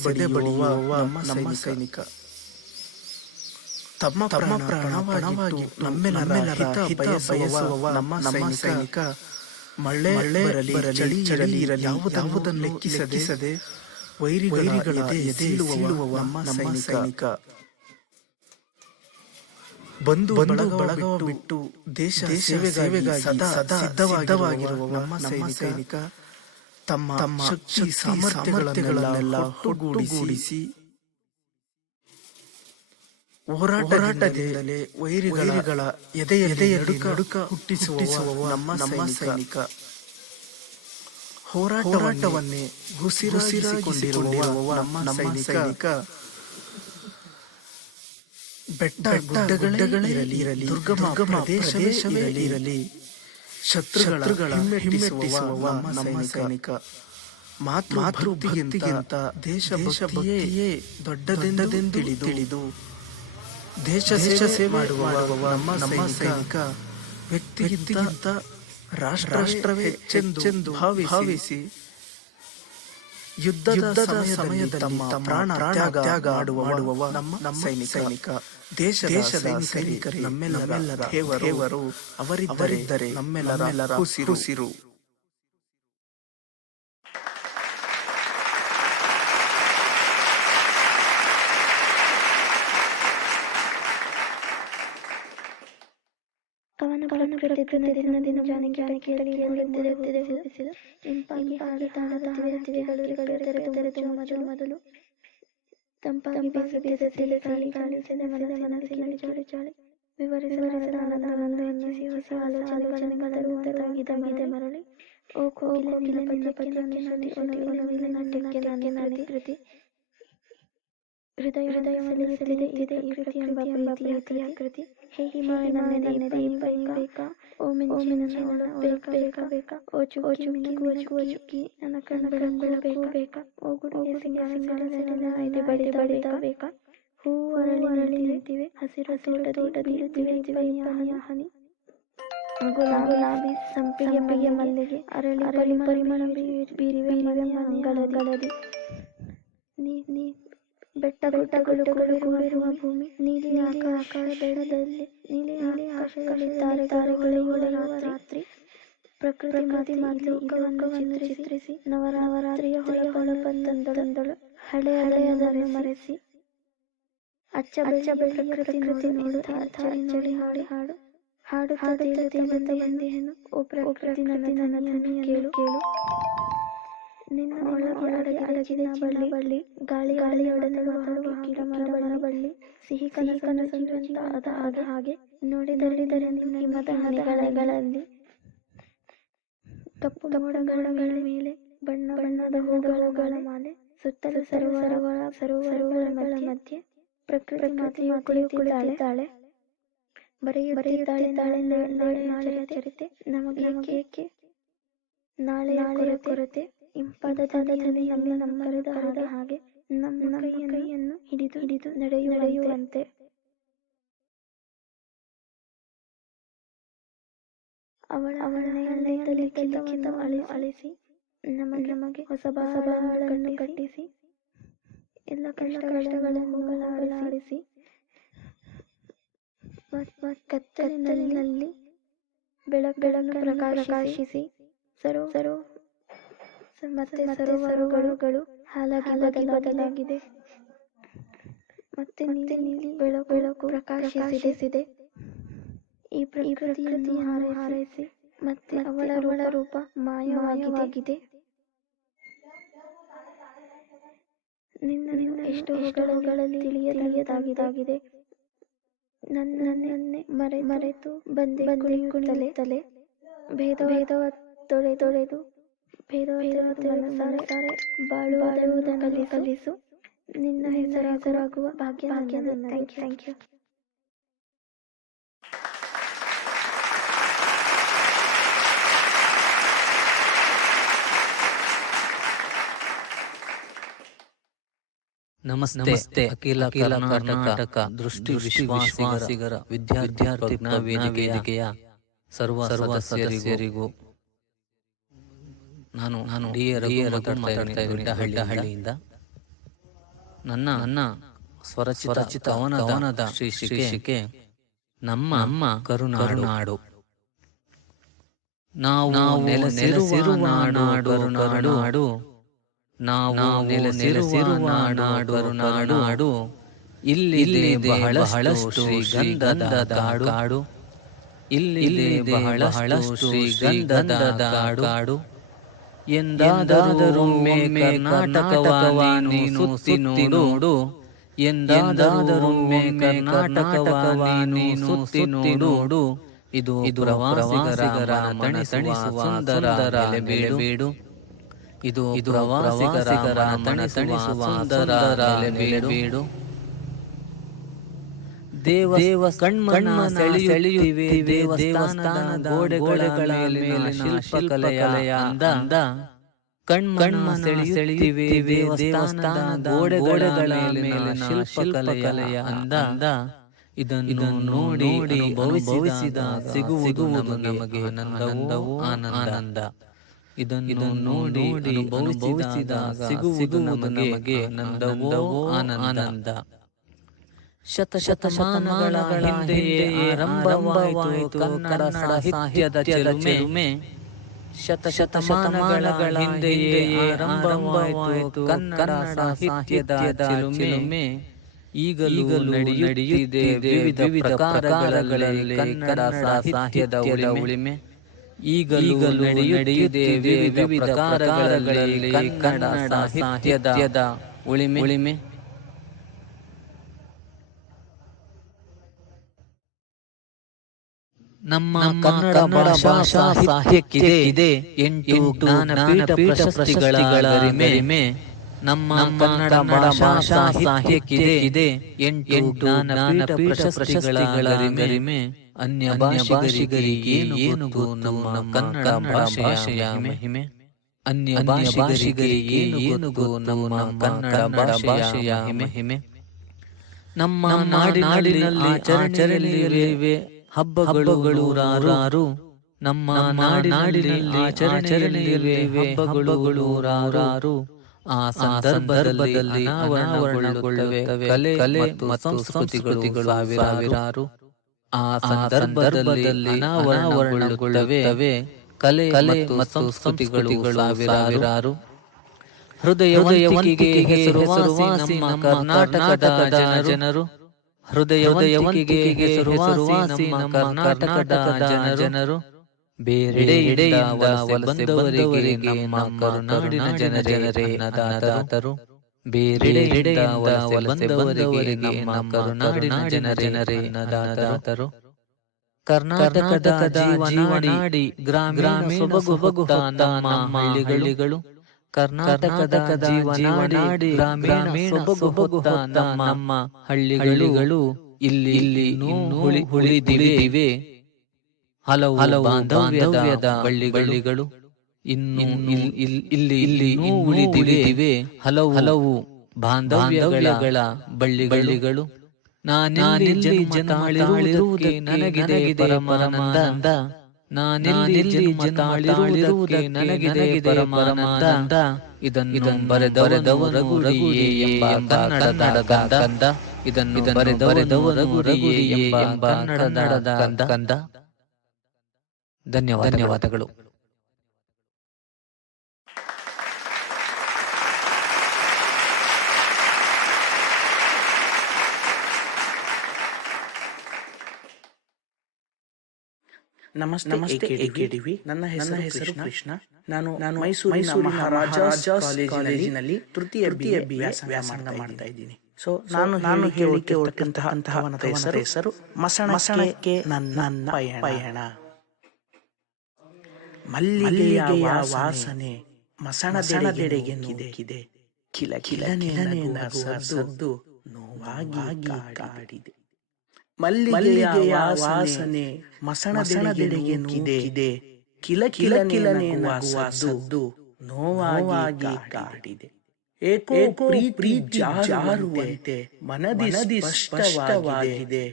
ಬಡೆ ಬಡಿಯುವ ನಮ್ಮ ಸೈನಿಕ ತಮ್ಮ ಪ್ರಾಣವಾಗಿ ನಮ್ಮೆಲ್ಲರ ಹಿತ ಬಯಸುವ ನಮ್ಮ ಸೈನಿಕ ಮಳೆ ಬರಲಿ ಚಳಿ ಇರಲಿ ಯಾವುದನ್ನು ಲೆಕ್ಕಿಸದೆ ವೈರಿಗಳ ಎದೆ ಸೀಳುವವ ನಮ್ಮ ಸೈನಿಕ. ಬಂದು ಬಳಗ ಬಿಟ್ಟು ದೇಶ ಸೇವೆಗಾಗಿ ಸದಾ ಸಿದ್ಧವಾಗಿರುವ ನಮ್ಮ ಸೈನಿಕ ತಮ್ಮ ಶಕ್ತಿ ಸಾಮರ್ಥ್ಯಗಳನ್ನೆಲ್ಲ ಒಟ್ಟುಗೂಡಿಸಿ ಹೋರಾಟದಿಂದಲೇ ವೈರಿಗಳ ಎದೆಯಲ್ಲಿ ನಡುಕ ಹುಟ್ಟಿಸುವ ನಮ್ಮ ಸೈನಿಕ. ಹೋರಾಟವನ್ನೇ ಉಸಿರಾಗಿಸಿಕೊಂಡಿರುವ ನಮ್ಮ ಸೈನಿಕ ಬೆಟ್ಟ ಗುಡ್ಡಗಳೇ ಇರಲಿ ದುರ್ಗಮ ಪ್ರದೇಶವೇ ಇರಲಿ ಶತ್ರುಗಳ ಹಿಮ್ಮೆಟ್ಟಿಸುವ ನಮ್ಮ ಸೈನಿಕ. ಮಾತೃಭಕ್ತಿಗಿಂತ ದೇಶಭಕ್ತಿಯೇ ದೊಡ್ಡದೆಂದು ತಿಳಿದು ದೇಶ ಸೇವೆ ಮಾಡುವ ನಮ್ಮ ಸೈನಿಕ ವ್ಯಕ್ತಿಗಿಂತ ರಾಷ್ಟ್ರವೇ ಹೆಚ್ಚೆಂದು ಭಾವಿಸಿ ಯುದ್ಧದ ಸಮಯದಲ್ಲಿ ತಮ್ಮ ಪ್ರಾಣ ತ್ಯಾಗ ಮಾಡುವ ನಮ್ಮ ಸೈನಿಕ. ದೇಶದ ಸೈನಿಕರೇ ನಮ್ಮೆಲ್ಲರ ದೇವರು, ಅವರಿದ್ದರೆ ನಮ್ಮೆಲ್ಲರ ಉಸಿರು. ಕವನಗಳನ್ನು ಪ್ರತಿದಿನ ದಿನ ಜಾನಕಿ ಕೇಳುತ್ತಿದೆ ಇಂಪಾಗಿ ಮೊದಲು ತಂಪಾಗಿ ಬೇಸಿದೆ ಕಾಣಿಸಿದ ಮನಸ್ಸಿನ ಚಾಳಿ ವಿವರಿಸಲಾರದ ಆನಂದವನ್ನು ಎನ್ನಿಸಿ ಹೊಸ ಆಲೋಚನೆಗಳನ್ನು ಮರಳಿ ಓ ಕೋಗಿಲೆ ನಾಟ್ಯಕ್ಕೆ ಕೃತಿ ಹೃದಯ ಸೆಳೆಯುತ್ತಿದೆ ಈ ಕೃತಿ ಎಂಬ ಪ್ರೀತಿಯ ಕೃತಿ. ಹೇ ಹಿಮಾಲಯ ಬೇಕಾ ಓ ಬೇಕಾ ಓ ಚುಕ್ಕಿ ನನ್ನ ಕಣ್ಣು ಬೇಕಾ ಓ ಗುಡಿಗೆ ಸಿಂಗಾರ ಬಡಿತಾ ಬೇಕಾ. ಹೂ ಅರಳಿ ನಿಂತಿವೆ ಹಸಿರು ತೋಟದಲ್ಲಿ ಹನಿ ಗುಲಾಬಿ ಸಂಪಿಗೆ ಮಲ್ಲಿಗೆ ಅರಳಿ ಪರಿಮಳ ಬೀರಿವೆ ಅಂಗಳದಿ. ನೀ ಬೆಟ್ಟ ಕೂಡಿರುವ ಭೂಮಿ ನೀಲಿ ಆಕಾಶದಲ್ಲಿ ತಾರೆಗಳು ರಾತ್ರಿ ಪ್ರಕೃತಿ ಲೋಕವನ್ನು ಚಿತ್ರಿಸಿ ನವರಾತ್ರಿಯ ಹೊಳಪಂದಳು ಹಳೆಯದನ್ನು ಮರೆಸಿ ಅಚ್ಚ ಪ್ರಕೃತಿ ನೋಡಿ ಹಾಡುತ್ತದೆ ಬಂದೆಯನ್ನು ಓ ಪ್ರಕೃತಿ ನನ್ನ ಧ್ವನಿಯನ್ನು ಕೇಳು. ನಿನ್ನ ಒಳಗೆ ಬಳ್ಳಿ ಗಾಳಿಯೊಡನೆ ಗಿಡ ಬಳ್ಳಿ ಸಿಹಿ ಕನಸು ಅದ ಹಾಗೆ ನೋಡಿದರೆ ನಿನ್ನ ಹಿಮದ ಹನಿಗಳಲ್ಲಿ ಕಪ್ಪು ಮೋಡಗಳ ಮೇಲೆ ಬಣ್ಣದ ಹೂಗಳ ಮಾಲೆ ಸುತ್ತಲೂ ಸರೋವರಗಳ ಮಧ್ಯೆ ಪ್ರಕೃತಿ ಕುಳಿತಾಳೆ ಬರೆಯುತ್ತಿದ್ದಾಳೆ ನಾಳೆಯ ಚರಿತೆ. ನಮಗೆ ನಾಳೆಯ ಕೊರತೆ ಇಂಪಾದ ನಮ್ಮ ಕರೆದ ಹಾಗೆ ನಮ್ಮ ಕೈಯನ್ನು ಹಿಡಿದು ನಡೆಯುವಂತೆ. ಅವಳ ಲಿಖಿತವನ್ನು ಅಳಿಸಿ ನಮಗೆ ಹೊಸ ಬಾಳನ್ನು ಕಟ್ಟಿಸಿ ಎಲ್ಲ ಕಷ್ಟಗಳನ್ನು ಹೋಗಲಾಡಿಸಿ ಕತ್ತಲಿನಲ್ಲಿ ಬೆಳಕನ್ನು ಪ್ರಕಾಶಿಸಿ ಮತ್ತೆ ಸರೋವರಗಳು ಹಾಲಾಗಿ ಬದಲಾಗಿದೆ ಮತ್ತೆ ನೀಲಿ ಬೆಳಕು ಪ್ರಕಾಶಿಸಿದೆ. ಈ ಪ್ರಕೃತಿಯನ್ನು ಹಾರೈಸಿ ಮತ್ತೆ ಅವಳ ರೂಪ ಮಾಯವಾಗಿದೆ. ನಿನ್ನ ಎಷ್ಟು ಹೊಗಳಲ್ಲಿ ತಿಳಿಯದಾಗಿದೆ. ನನ್ನನ್ನೇ ಮರೆತು ಬಂದೆ ಕುಳಿತಲೆ ಭೇದವ ತೊಳೆದು ಮನಸಾರೆ ಬಾಳುವುದನ್ನು ಕಲಿಸು. ನಿನ್ನ ಹೆಸರಾಗುವ ಭಾಗ್ಯ ಥ್ಯಾಂಕ್ ಯು. ನಮಸ್ತೆ ಅಖಿಲ ಕರ್ನಾಟಕ ದೃಷ್ಟಿ ವಿಶ್ವಾಸಿಗರ ವಿದ್ಯಾರ್ಥಿ ವೇದಿಕೆಯ ಸರ್ವ ಸದಸ್ಯರಿಗೂ ನಾನು ಡಿ ಮಾತಾಡ್ತಾ ಇದ್ದೀನಿ ಹಳ್ಳಿಯಿಂದ. ನನ್ನ ಸ್ವರಚಿತ ಕವನದ ಶೀರ್ಷಿಕೆ ನಮ್ಮ ಕರುನಾಡು. ನಾವು ನೆಲೆಸಿರುವ ನಾಡು ಕರುನಾಡು, ನಾವು ನೆಲೆಸಿರುವ ನಾಡು, ಇಲ್ಲಿದೆ ಬಹಳಷ್ಟು ಶ್ರೀಗಂಧದ ಕಾಡು, ಇಲ್ಲಿದೆ ಬಹಳಷ್ಟು ಶ್ರೀಗಂಧದ ಕಾಡು. ಎಂದಾದರೊಮ್ಮೆ ಕರ್ನಾಟಕವ ನೀನು ಸುತ್ತಿ ನೋಡು, ಎಂದಾದರೊಮ್ಮೆ ಕರ್ನಾಟಕವ ನೀನು ಸುತ್ತಿ ನೋಡು. ಇದು ಪ್ರವಾಸಿಗರ ತಣಿಸುವ ಸುಂದರ ಬೆಲೆಬೀಡು, ಇದು ಪ್ರವಾಸಿಗರ ತಣಿಸುವ ಸುಂದರ ಬೆಲೆಬೀಡು. ದೇವ ಕಣ್ಮನ ಸೆಳೆಯುತ್ತಿವೆ ದೇವಸ್ಥಾನದ ಗೋಡೆಗಳ ಮೇಲಿನ ಶಿಲ್ಪಕಲೆಯ ಅಂದ, ಕಣ್ಮನ ಸೆಳೆಯುತ್ತಿವೆ ದೇವಸ್ಥಾನದ ಗೋಡೆಗಳ ಮೇಲಿನ ಶಿಲ್ಪಕಲೆಯ ಅಂದ. ಇದನ್ನು ನೋಡಿ ಅನುಭವಿಸಿದಾಗ ಸಿಗುವುದು ನಮಗೆ ಆನಂದವೋ ಆನಂದ. ಇದನ್ನು ನೋಡಿ ಅನುಭವಿಸಿದಾಗ ಸಿಗುವುದು ನಮಗೆ ಆನಂದವೋ ಆನಂದ. ಶತಶತಮಾನಗಳ ಹಿಂದೆಯೇ ಆರಂಭವಾಯಿತು ಕನ್ನಡ ಸಾಹಿತ್ಯದ ಚಿಲುಮೆ. ಶತಶತಮಾನಗಳ ಹಿಂದೆಯೇ ಆರಂಭವಾಯಿತು ಕನ್ನಡ ಸಾಹಿತ್ಯದ ಚಿಲುಮೆ. ಈಗಲೂ ನಡೆಯುತ್ತಿದೆ ವಿವಿಧ ಪ್ರಕಾರಗಳಲ್ಲಿ ಕನ್ನಡ ಸಾಹಿತ್ಯದ ಉಳಿಮೆ. ಈಗಲೂ ನಡೆಯುತ್ತಿದೆ ವಿವಿಧ ಪ್ರಕಾರಗಳಲ್ಲಿ ಕನ್ನಡ ಸಾಹಿತ್ಯದ ಉಳಿಮೆ. ನಮ್ಮ ಕನ್ನಡ ಭಾಷಾ ಸಾಹಿತ್ಯಕ್ಕಿದೆ 8 ಜ್ಞಾನಪೀಠ ಪ್ರಶಸ್ತಿಗಳ ಗರಿಮೆ. ನಮ್ಮ ಕನ್ನಡ ಭಾಷಾ ಸಾಹಿತ್ಯಕ್ಕಿದೆ 8 ಜ್ಞಾನಪೀಠ ಪ್ರಶಸ್ತಿಗಳ ಗರಿಮೆ. ಅನ್ಯ ಭಾಷಿಗರಿಗೆ ಏನು ಗೊತ್ತು ನಮ್ಮ ಕನ್ನಡ ಭಾಷೆಯ ಮಹಿಮೆ? ಅನ್ಯ ಭಾಷಿಗರಿಗೆ ಏನು ಗೊತ್ತು ನಮ್ಮ ಕನ್ನಡ ಭಾಷೆಯ ಮಹಿಮೆ? ನಮ್ಮ ನಾಡಿನಲ್ಲಿ ಆಚರಣೆಯಲ್ಲಿವೆ ಹಬ್ಬಗಳು ನೂರಾರು. ನಮ್ಮ ನಾಡಿನಲ್ಲಿ ಆಚರಣೆಯಲ್ಲಿವೆ ಹಬ್ಬಗಳು ನೂರಾರು. ಆ ಸಂದರ್ಭದಲ್ಲಿ ಅನಾವರಣಗೊಳ್ಳುತ್ತವೆ ಕಲೆ ಮತ್ತು ಸಂಸ್ಕೃತಿಗಳು ಸಾವಿರಾರು. ಆ ಸಂದರ್ಭದಲ್ಲಿ ಅನಾವರಣಗೊಳ್ಳುತ್ತವೆ ಕಲೆ ಮತ್ತು ಸಂಸ್ಕೃತಿಗಳು ಸಾವಿರಾರು. ಹೃದಯವಂತಿಕೆಗೆ ಹೆಸರುವಾಸಿ ನಮ್ಮ ಕರ್ನಾಟಕದ ಜನರು. ಹೃದಯವಂತಿಕೆಗೆ ಹೆಸರುವಾಸಿ ನಮ್ಮ ಕರ್ನಾಟಕದ ಜನರು. ಬೇರೆಡೆಯಿಂದ ವಲಸೆ ಬಂದವರಿಗೆ ನಮ್ಮ ಕರುನಾಡಿನ ಜನರೇ ಅನ್ನದಾತರು. ಬೇರೆಡೆಯಿಂದ ವಲಸೆ ಬಂದವರಿಗೆ ನಮ್ಮ ಕರುನಾಡಿನ ಜನರೇ ಅನ್ನದಾತರು. ಕರ್ನಾಟಕದ ಜೀವನಾಡಿ ಗ್ರಾಮೀಣ ಸೊಬಗು ನಮ್ಮ ಹಳ್ಳಿಗಳು. ಕರ್ನಾಟಕದ ಜೀವನಾಡಿ ಗ್ರಾಮೀಣ ಸೊಬಗು ನಮ್ಮ ಹಳ್ಳಿಗಳು. ಇಲ್ಲಿ ಉಳಿದಿವೆ ಹಲವು ಬಾಂಧವ್ಯದ ಬಳ್ಳಿಗಳು. ಇಲ್ಲಿ ಉಳಿದಿವೆ ಹಲವು ಬಾಂಧವ್ಯಗಳ ಬಳ್ಳಿಗಳು. ನಾನಿಲ್ಲಿ ಜನ್ಮತಾಳಿರುವುದಕ್ಕೆ ನನಗಿದೆ ಪರಮಾನಂದ. ನಾನಿಲ್ಲಿ ಜನ್ಮತಾಳಿರುವುದಕ್ಕೆ ನನಗಿದೆ ಪರಮಾನಂದ. ಇದನ್ನು ಬರೆದವನು ರಘುರಿಯೇ ಎಂಬ ಕನ್ನಡದ ಕಂದ. ಇದನ್ನು ಬರೆದವನು ರಘುರಿಯೇ ಎಂಬ ಕನ್ನಡದ ಕಂದ. ಧನ್ಯವಾದಗಳು. ನಮಸ್ತೆ AKDV. ನನ್ನ ಹೆಸರು ಕೃಷ್ಣ. ನಾನು ಮೈಸೂರಿನ ಮಹಾರಾಜಾಸ್ ಕಾಲೇಜಿನಲ್ಲಿ ತೃತೀಯ ವ್ಯಾಸಂಗ ಮಾಡ್ತಾ ಇದ್ದೀನಿ. ಸೊ ನಾನು ಹೇಳಿದಂತಹ ಹೆಸರು ಮಸಣಕ್ಕೆ ನನ್ನ ಪಯಣ. ಮಲ್ಲಿಗೆಯ ವಾಸನೆ ಮಸಣದೆಡೆಗೆ ನುಗ್ಗಿದೆ. ಕಿಲಕಿಲನೆ ನಗುವ ಸದ್ದು ನೋವಾಗಿ ಕಾಡಿದೆ. ಮಲ್ಲಿಗೆಯ ವಾಸನೆ ಮಸಣದೆಡೆಗೆ ನುಗ್ಗಿದೆ. ಕಿಲಕಿಲನೆ ನಗುವ ಸದ್ದು ನೋವಾಗಿ ಕಾಡಿದೆ. ಏಕೋ ಪ್ರೀತಿ ಜಾರುವಂತೆ ಮನದಿ ಸ್ಪಷ್ಟವಾಗಿದೆ.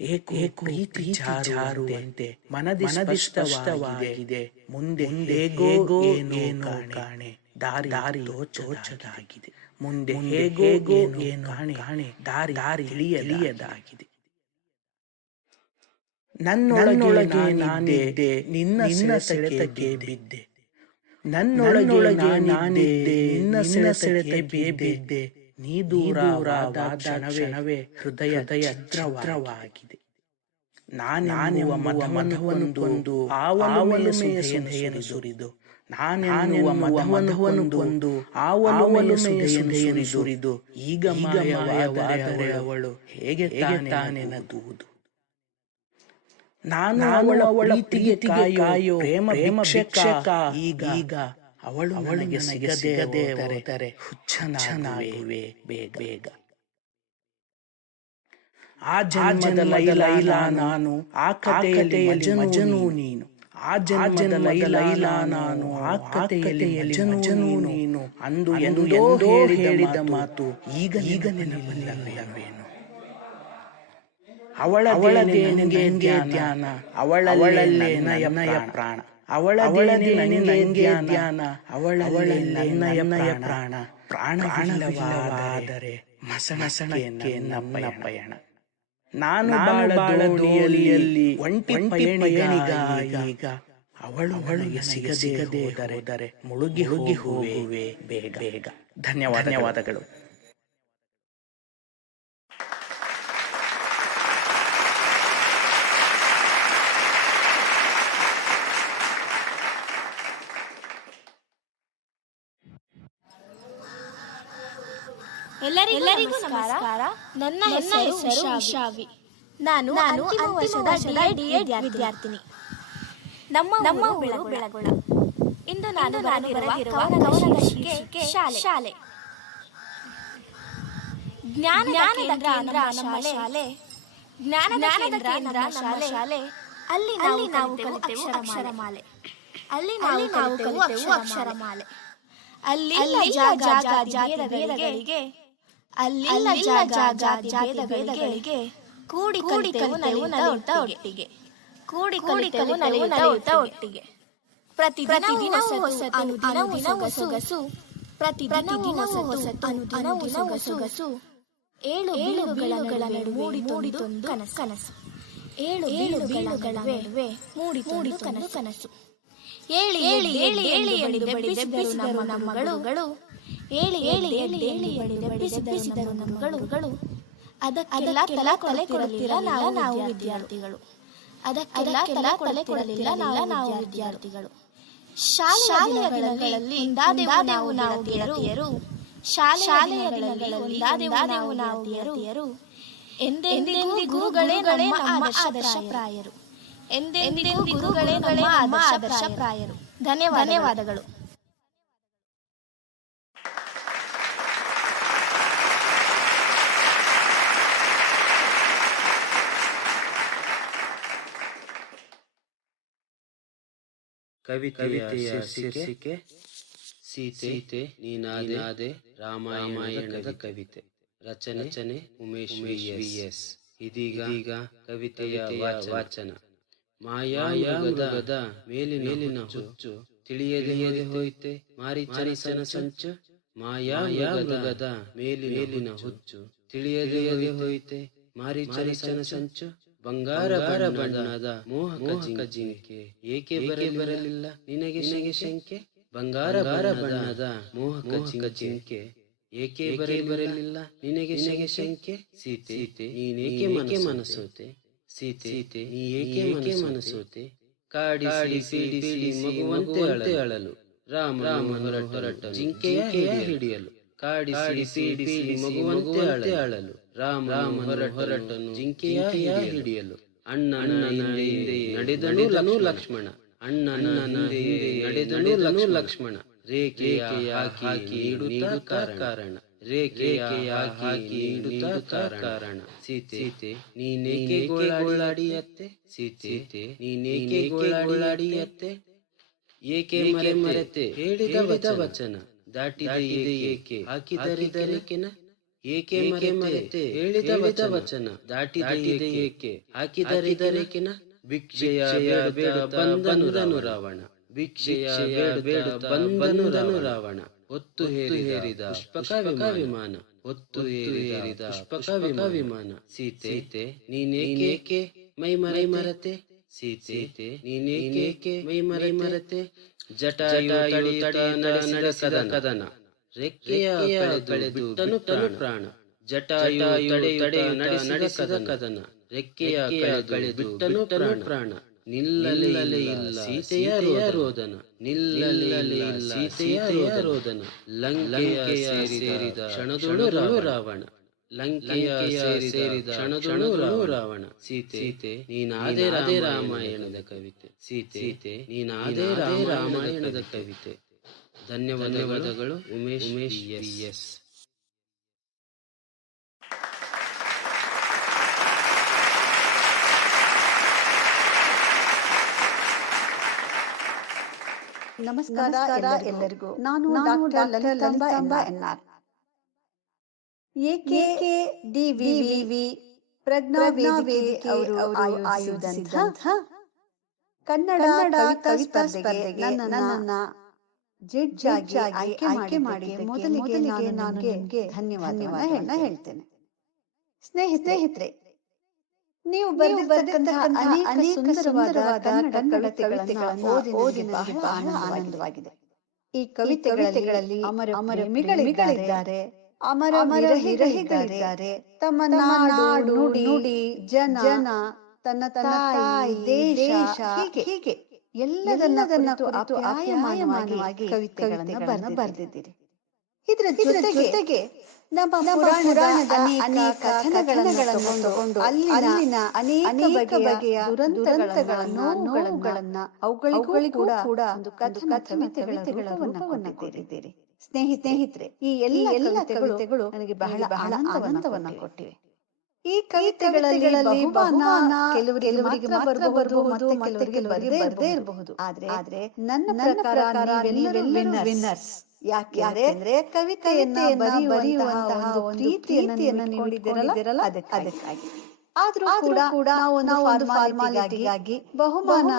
ಏಕೋ ಪ್ರೀತಿ ಜಾರುವಂತೆ ಮನದಿ ಸ್ಪಷ್ಟವಾಗಿದೆ. ಮುಂದೆ ಹೇಗೋ ಏನೋ ಕಾಣೆ ದಾರಿ ತೋಚದಾಗಿದೆ. ಮುಂದೆ ಹೇಗೋ ಏನೋ ಕಾಣೆ ದಾರಿ ತಿಳಿಯದಾಗಿದೆ. ನನ್ನೊಳಗೆ ನಾನಿದ್ದೆ, ನಿನ್ನ ಸೆಳೆತಕ್ಕೆ ಬಿದ್ದೆ. ನನ್ನೊಳಗೆ ನಾನಿದ್ದೆ, ನಿನ್ನ ಸೆಳೆತಕ್ಕೆ ಬಿದ್ದೆ. ನೀ ದೂರವಾದ ಕ್ಷಣವೇ ಹೃದಯ ಚಿತ್ರವಾಗಿದೆ. ನಾನೆನ್ನುವ ಮಧುವನ್ನು ಕೊಂದು ಆವಲುಮೆಯ ಸುಧೆಯನ್ನು ಸುರಿದು, ನಾನೆನ್ನುವ ಮಧುವನ್ನು ಕೊಂದು ಆವಲುಮೆಯ ಸುರಿದು, ಈಗ ಮಾಯವಾದರೆ ಅವಳು ಹೇಗೆ ತಾನೆ ನಗುವುದು. ನಾನು ಅವಳ ಪ್ರೀತಿಗೆ ಕಾಯೋ ಪ್ರೇಮ ಭಿಕ್ಷಕ, ಈಗ ಅವಳು ನನಗೆ ಸಿಗದೆ ಹೋದರೆ ಹುಚ್ಚನಾಗುವೆ ಬೇಗ. ಆ ಜನ್ಮದ ಲೈಲಾ ನಾನು, ಆ ಕಥೆಯಲ್ಲಿ ಮಜನು ನೀನು. ಆ ಜನ್ಮದ ಲೈಲಾ ನಾನು, ಆ ಕಥೆಯಲ್ಲಿ ಮಜನು ನೀನು. ಅಂದು ಎಂದೋ ಹೇಳಿದ ಮಾತು ಈಗ ನೆನಪಿಲ್ಲವೇನು. ಅವಳದೇ ನಂಗೆ ಧ್ಯಾನ, ಅವಳಲ್ಲೇ ನಯ ಪ್ರಾಣ. ಅವಳದೇ ನಂಗೆ ಧ್ಯಾನ, ಅವಳಲ್ಲೇ ನಯ ಪ್ರಾಣ. ಪ್ರಾಣವಿಲ್ಲವಾದರೆ ಮಸಣಕ್ಕೆ ನಮ್ಮ ಪಯಣ. ನಾನು ಬಾಳದೋಣಿಯಲ್ಲಿ ಒಂಟಿ ಪಯಣಿಗ, ಅವಳು ಸಿಗದೆ ಹೋದರೆ ಮುಳುಗಿ ಹೋಗುವೆ ಬೇಗ. ಧನ್ಯವಾದಗಳು. ಎಲ್ಲರಿಗೂ ನಮಸ್ಕಾರ. ನನ್ನ ಹೆಸರು ಉಷಾವಿ. ನಾನು ಅಂತಿಮ ವರ್ಷದ ಡಿಎಡ್ ವಿದ್ಯಾರ್ಥಿನಿ. ನಮ್ಮ ಊರು ಬೆಳಗೊಳ. ಇಂದು ನಾನು ಬರೆದಿರುವ ಕವನದ ಶೀರ್ಷಿಕೆ ಶಾಲೆ. ಜ್ಞಾನದ ಕೇಂದ್ರ ನಮ್ಮ ಶಾಲೆ. ಜ್ಞಾನದ ಕೇಂದ್ರ ನಮ್ಮ ಶಾಲೆ. ಅಲ್ಲಿ ನಾವು ಕಲಿತೆವು ಅಕ್ಷರಮಾಲೆ. ಅಲ್ಲಿಲ್ಲ ಜಾಗ ಭೇದಗಳಿಗೆ, ಅಲ್ಲಿಲ್ಲ ಜಾಗ ಭೇದಗಳಿಗೆ. ಕೂಡಿ ಕಲಿತೆವು ನಲಿಯುತ್ತಾ ಒಟ್ಟಿಗೆ. ಕೂಡಿ ಕಲಿತೆವು ನಲಿಯುತ್ತಾ ಒಟ್ಟಿಗೆ. ಪ್ರತಿದಿನವೂ ಹೊಸತು ಅನುದಿನವೂ ಸೊಗಸು. ಪ್ರತಿದಿನವೂ ಹೊಸತು ಅನುದಿನವೂ ಸೊಗಸು. ಏಳು ಬೀಳುಗಳ ನಡುವೆ ಮೂಡಿತೊಂದು ಕನಸು. ಏಳು ಬೀಳುಗಳ ನಡುವೆ ಮೂಡಿತೊಂದು ಕನಸು. ಏಳಿ ಎಂದು ಬೆಬ್ಬಿಸಿದರು ನಮ್ಮ ಮಗಳು. ಏಳಿ ಎಂದು ಬೆಬ್ಬಿಸಿದರು ನಮ್ಮ ಮಗಳು. ಅದಕ್ಕೆಲ್ಲ ತಲೆ ಕೊಡಲಿಲ್ಲ ನಾವು ವಿದ್ಯಾರ್ಥಿಗಳು. ನಾವು ವಿದ್ಯಾರ್ಥಿಗಳು. ಶಾಲೆಯ ದಿನಗಳಲ್ಲಿ ಒಂದಾದೆವು ನಾವು ಗೆಳತಿಯರು. ಶಾಲೆಯ ದಿನಗಳಲ್ಲಿ ಒಂದಾದೆವು ನಾವು ಗೆಳತಿಯರು. ಎಂದೆಂದಿಗೂ ಗುರುಗಳೇ ನಮ್ಮ ಆದರ್ಶ ಪ್ರಾಯರು. ಎಂದೆಂದಿಗೂ ಗುರುಗಳೇ ನಮ್ಮ ಆದರ್ಶ ಪ್ರಾಯರು. ಧನ್ಯವಾದಗಳು. ಕವಿತೆಯ ಶೀರ್ಷಿಕೆ ಸೀತೆ ನೀನಾದೆ. ರಾಮಾಯಣದ ಕವಿತೆ. ರಚನೆ ಉಮೇಶ್ ವಿ.ಎಸ್. ಇದೀಗ ಕವಿತೆಯ ವಾಚನ. ಮಾಯಾಮೃಗದ ಮೇಲಿನ ಹುಚ್ಚು ತಿಳಿಯದೆ ಹೋಯಿತೆ ಮಾರೀಚನ ಸಂಚು. ಮಾಯಾಮೃಗದ ಮೇಲಿನ ಹುಚ್ಚು ತಿಳಿಯದೆ ಹೋಯಿತೆ ಮಾರೀಚನ ಸಂಚು. ಬಂಗಾರ ಬಣ್ಣದ ಮೋಹಕ ಜಿಂಕೆ ಏಕೆ ಬರಲಿಲ್ಲ ನಿನಗೆ ಶಂಕೆ. ಬಂಗಾರ ಬಣ್ಣದ ಮೋಹಕ ಜಿಂಕೆ ಏಕೆ ಬರಲಿಲ್ಲ ನಿನಗೆ ಶಂಕೆ. ಸೀತೆ ನೀನೇಕೆ ಮನಸೋತೆ. ಸೀತೆ ನೀ ಏಕೆ ಮನಸೋತೆ. ಕಾಡಿಸಿ ಮಗುವಂತೆ ಅಳಲು ರಾಮನ ಹೊರಟ ಜಿಂಕೆಯ ಹಿಡಿಯಲು. ಕಾಡಿಸಿ ಮಗುವಂತೆ ಅಳಲು ರಾಮನ ಹೊರಟನು ಜಿಂಕೆಯ ಹಿಡಿಯಲು. ಅಣ್ಣನ ಹಿಂದೆ ನಡೆದನು ಲಕ್ಷ್ಮಣ. ಅಣ್ಣನ ಹಿಂದೆ ನಡೆದನು ಲಕ್ಷ್ಮಣ. ರೇಖೆಯ ಹಾಕಿ ನೀಡುತ್ತಾ ಕಾರಣ. ರೇಖೆಯ ಹಾಕಿ ನೀಡುತ್ತಾ ಕಾರಣ. ಸೀತೆ ನೀನೇಕೆ ಗೋಳಾಡಿಯತ್ತೆ. ಸೀತೆ ನೀನೇಕೆ ಗೋಳಾಡಿಯತ್ತೆ. ಏಕೆ ಮರೆತೆ ಹೇಳಿದ ವಚನ ದಾಟಿದೆ ಏಕೆ ಹಾಕಿದರಿಕೆನ. ಏಕೆ ಮರೆತೆ ಹೇಳಿದ ವಚನ ದಾಟಿದೆ ಏಕೆ ಹಾಕಿದರಿಕೆನ. ಭಿಕ್ಷೆಯ ಬಂದನು ರಾವಣ. ಭಿಕ್ಷೆಯ ಬಂದನು ರಾವಣ. ಹೊತ್ತು ಹೇರಿದ ಪುಷ್ಪಕ ವಿಮಾನ. ಹೊತ್ತು ಹೇರಿದ ಪುಷ್ಪಕ ವಿಮಾನ. ಸೀತೆ ನೀನೇಕೆ ಮೈ ಮರತೆ ಸೀತೆ ನೀನೇಕೆ ಮೈ ಮರತೆ ಜಟಾಯು ನಡೆಸಿದ ಕದನ ರೆಕ್ಕೆಯ ಕಳೆದು ಬಿಟ್ಟನು ಪ್ರಾಣ ಜಟಾಯು ನಡೆಸಿದ ಕದನ ರೆಕ್ಕೆಯ ಕಳೆದು ಬಿಟ್ಟನು ಪ್ರಾಣ ನಿಲ್ಲಲೇ ಇಲ್ಲ ಸೀತೆಯ ರೋದನ ನಿಲ್ಲಲೇ ಇಲ್ಲ ಸೀತೆಯ ರೋದನ ಲಂಕೆಯ ಸೇರಿದ ಕ್ಷಣದೊಳು ರಾವಣ ಲಂಕೆಯ ಸೇರಿದ ಕ್ಷಣದೊಳು ರಾವಣ ಸೀತೆ ನೀನಾದೇ ರಾಮಾಯಣದ ಕವಿತೆ ಸೀತೆ ನೀನಾದೇ ರಾಮಾಯಣದ ಕವಿತೆ. ಧನ್ಯವಾದಗಳು. ಉಮೇಶ್ ಎಸ್. ನಮಸ್ಕಾರ ಎಲ್ಲರಿಗೂ. ನಾನು ಡಾಕ್ಟರ್ ಲಲಿತಾಂಬ ಎನ್ಆರ್. ಏಕೆ ಡಿವಿವಿ ಪ್ರಜ್ಞಾ ವೇದಿಕೆ ಅವರು ಆಯೋಜಿಸಿದಂಥ ಕನ್ನಡ ಕವಿತಾ ಸ್ಪರ್ಧೆಗೆ ನನ್ನನ್ನ ಜಡ್ಜ್ ಆಗಿ ಆಯ್ಕೆ ಮಾಡಿ ಮೊದಲಿಗೆ ನಾನು ನಿಮಗೆ ಧನ್ಯವಾದವನ್ನ ಹೇಳ್ತೇನೆ. ಸ್ನೇಹಿತರೆ, ನೀವು ಬರೆದಿರ್ತಕ್ಕಂತಹ ಅನೇಕ ಸುಂದರವಾದ ಕನ್ನಡ ಕವಿತೆಗಳನ್ನು ಓದಿ ನನಗೆ ಬಹಳ ಆನಂದವಾಗಿದೆ. ಈ ಕವಿತೆಗಳಲ್ಲಿ ಅಮರ ಪ್ರೇಮಿಗಳಿದ್ದಾರೆ, ಅಮರ ವಿರಹಿಗಳಿದ್ದಾರೆ, ತಮ್ಮ ನಾಡು ನುಡಿ ಜನ ತನ್ನ ತಾಯಿ ದೇಶ ಹೀಗೆ ಎಲ್ಲದನ್ನ ಕುರಿತು ಆಪ್ಯಾಯಮಾನವಾಗಿ ಕವಿತೆಗಳನ್ನು ಬರೆದಿದ್ದೀರಿ. ಇದರ ಜೊತೆಗೆ ನಮ್ಮ ಪುರಾಣದ ಅನೇಕ ಕಥನಗಳನ್ನು ತಗೊಂಡು ಅಲ್ಲಿನ ಅನೇಕ ಬಗೆಯ ದುರಂತಗಳನ್ನು ನೋವುಗಳನ್ನ ಅವುಗಳಿಗೂ ಕೂಡ ಒಂದು ಕವಿತೆಗಳ ರೂಪವನ್ನು ಕೊಟ್ಟಿದ್ದೀರಿ. ಸ್ನೇಹಿತರೆ, ಈ ಎಲ್ಲ ಕವಿತೆಗಳು ನನಗೆ ಬಹಳ ಆನಂದವನ್ನ ಕೊಟ್ಟಿವೆ. ಈ ಕವಿತೆಗಳಲ್ಲಿ ಬಹುಮಾನ ಕೆಲವರಿಗೆ ಮಾತ್ರ ಬರಬಹುದು, ಮತ್ತೆ ಕೆಲವರಿಗೆ ಬರದೇ ಇರಬಹುದು. ಆದ್ರೆ ನನ್ನ ಪ್ರಕಾರ ನೀವೆಲ್ಲರೂ ವಿನ್ನರ್ಸ್. ಯಾಕೆಂದ್ರೆ ಕವಿತೆಯನ್ನ ಬರೆಯುವಂತಹ ಒಂದು ಪ್ರೀತಿಯನ್ನ ನೀಡಿದಿರಲ್ಲ, ಅದಕ್ಕಾಗಿ. ಆದ್ರೂ ಕೂಡ ನಾವು ಒಂದು ಫಾರ್ಮಾಲಿಟಿಗಾಗಿ ಬಹುಮಾನ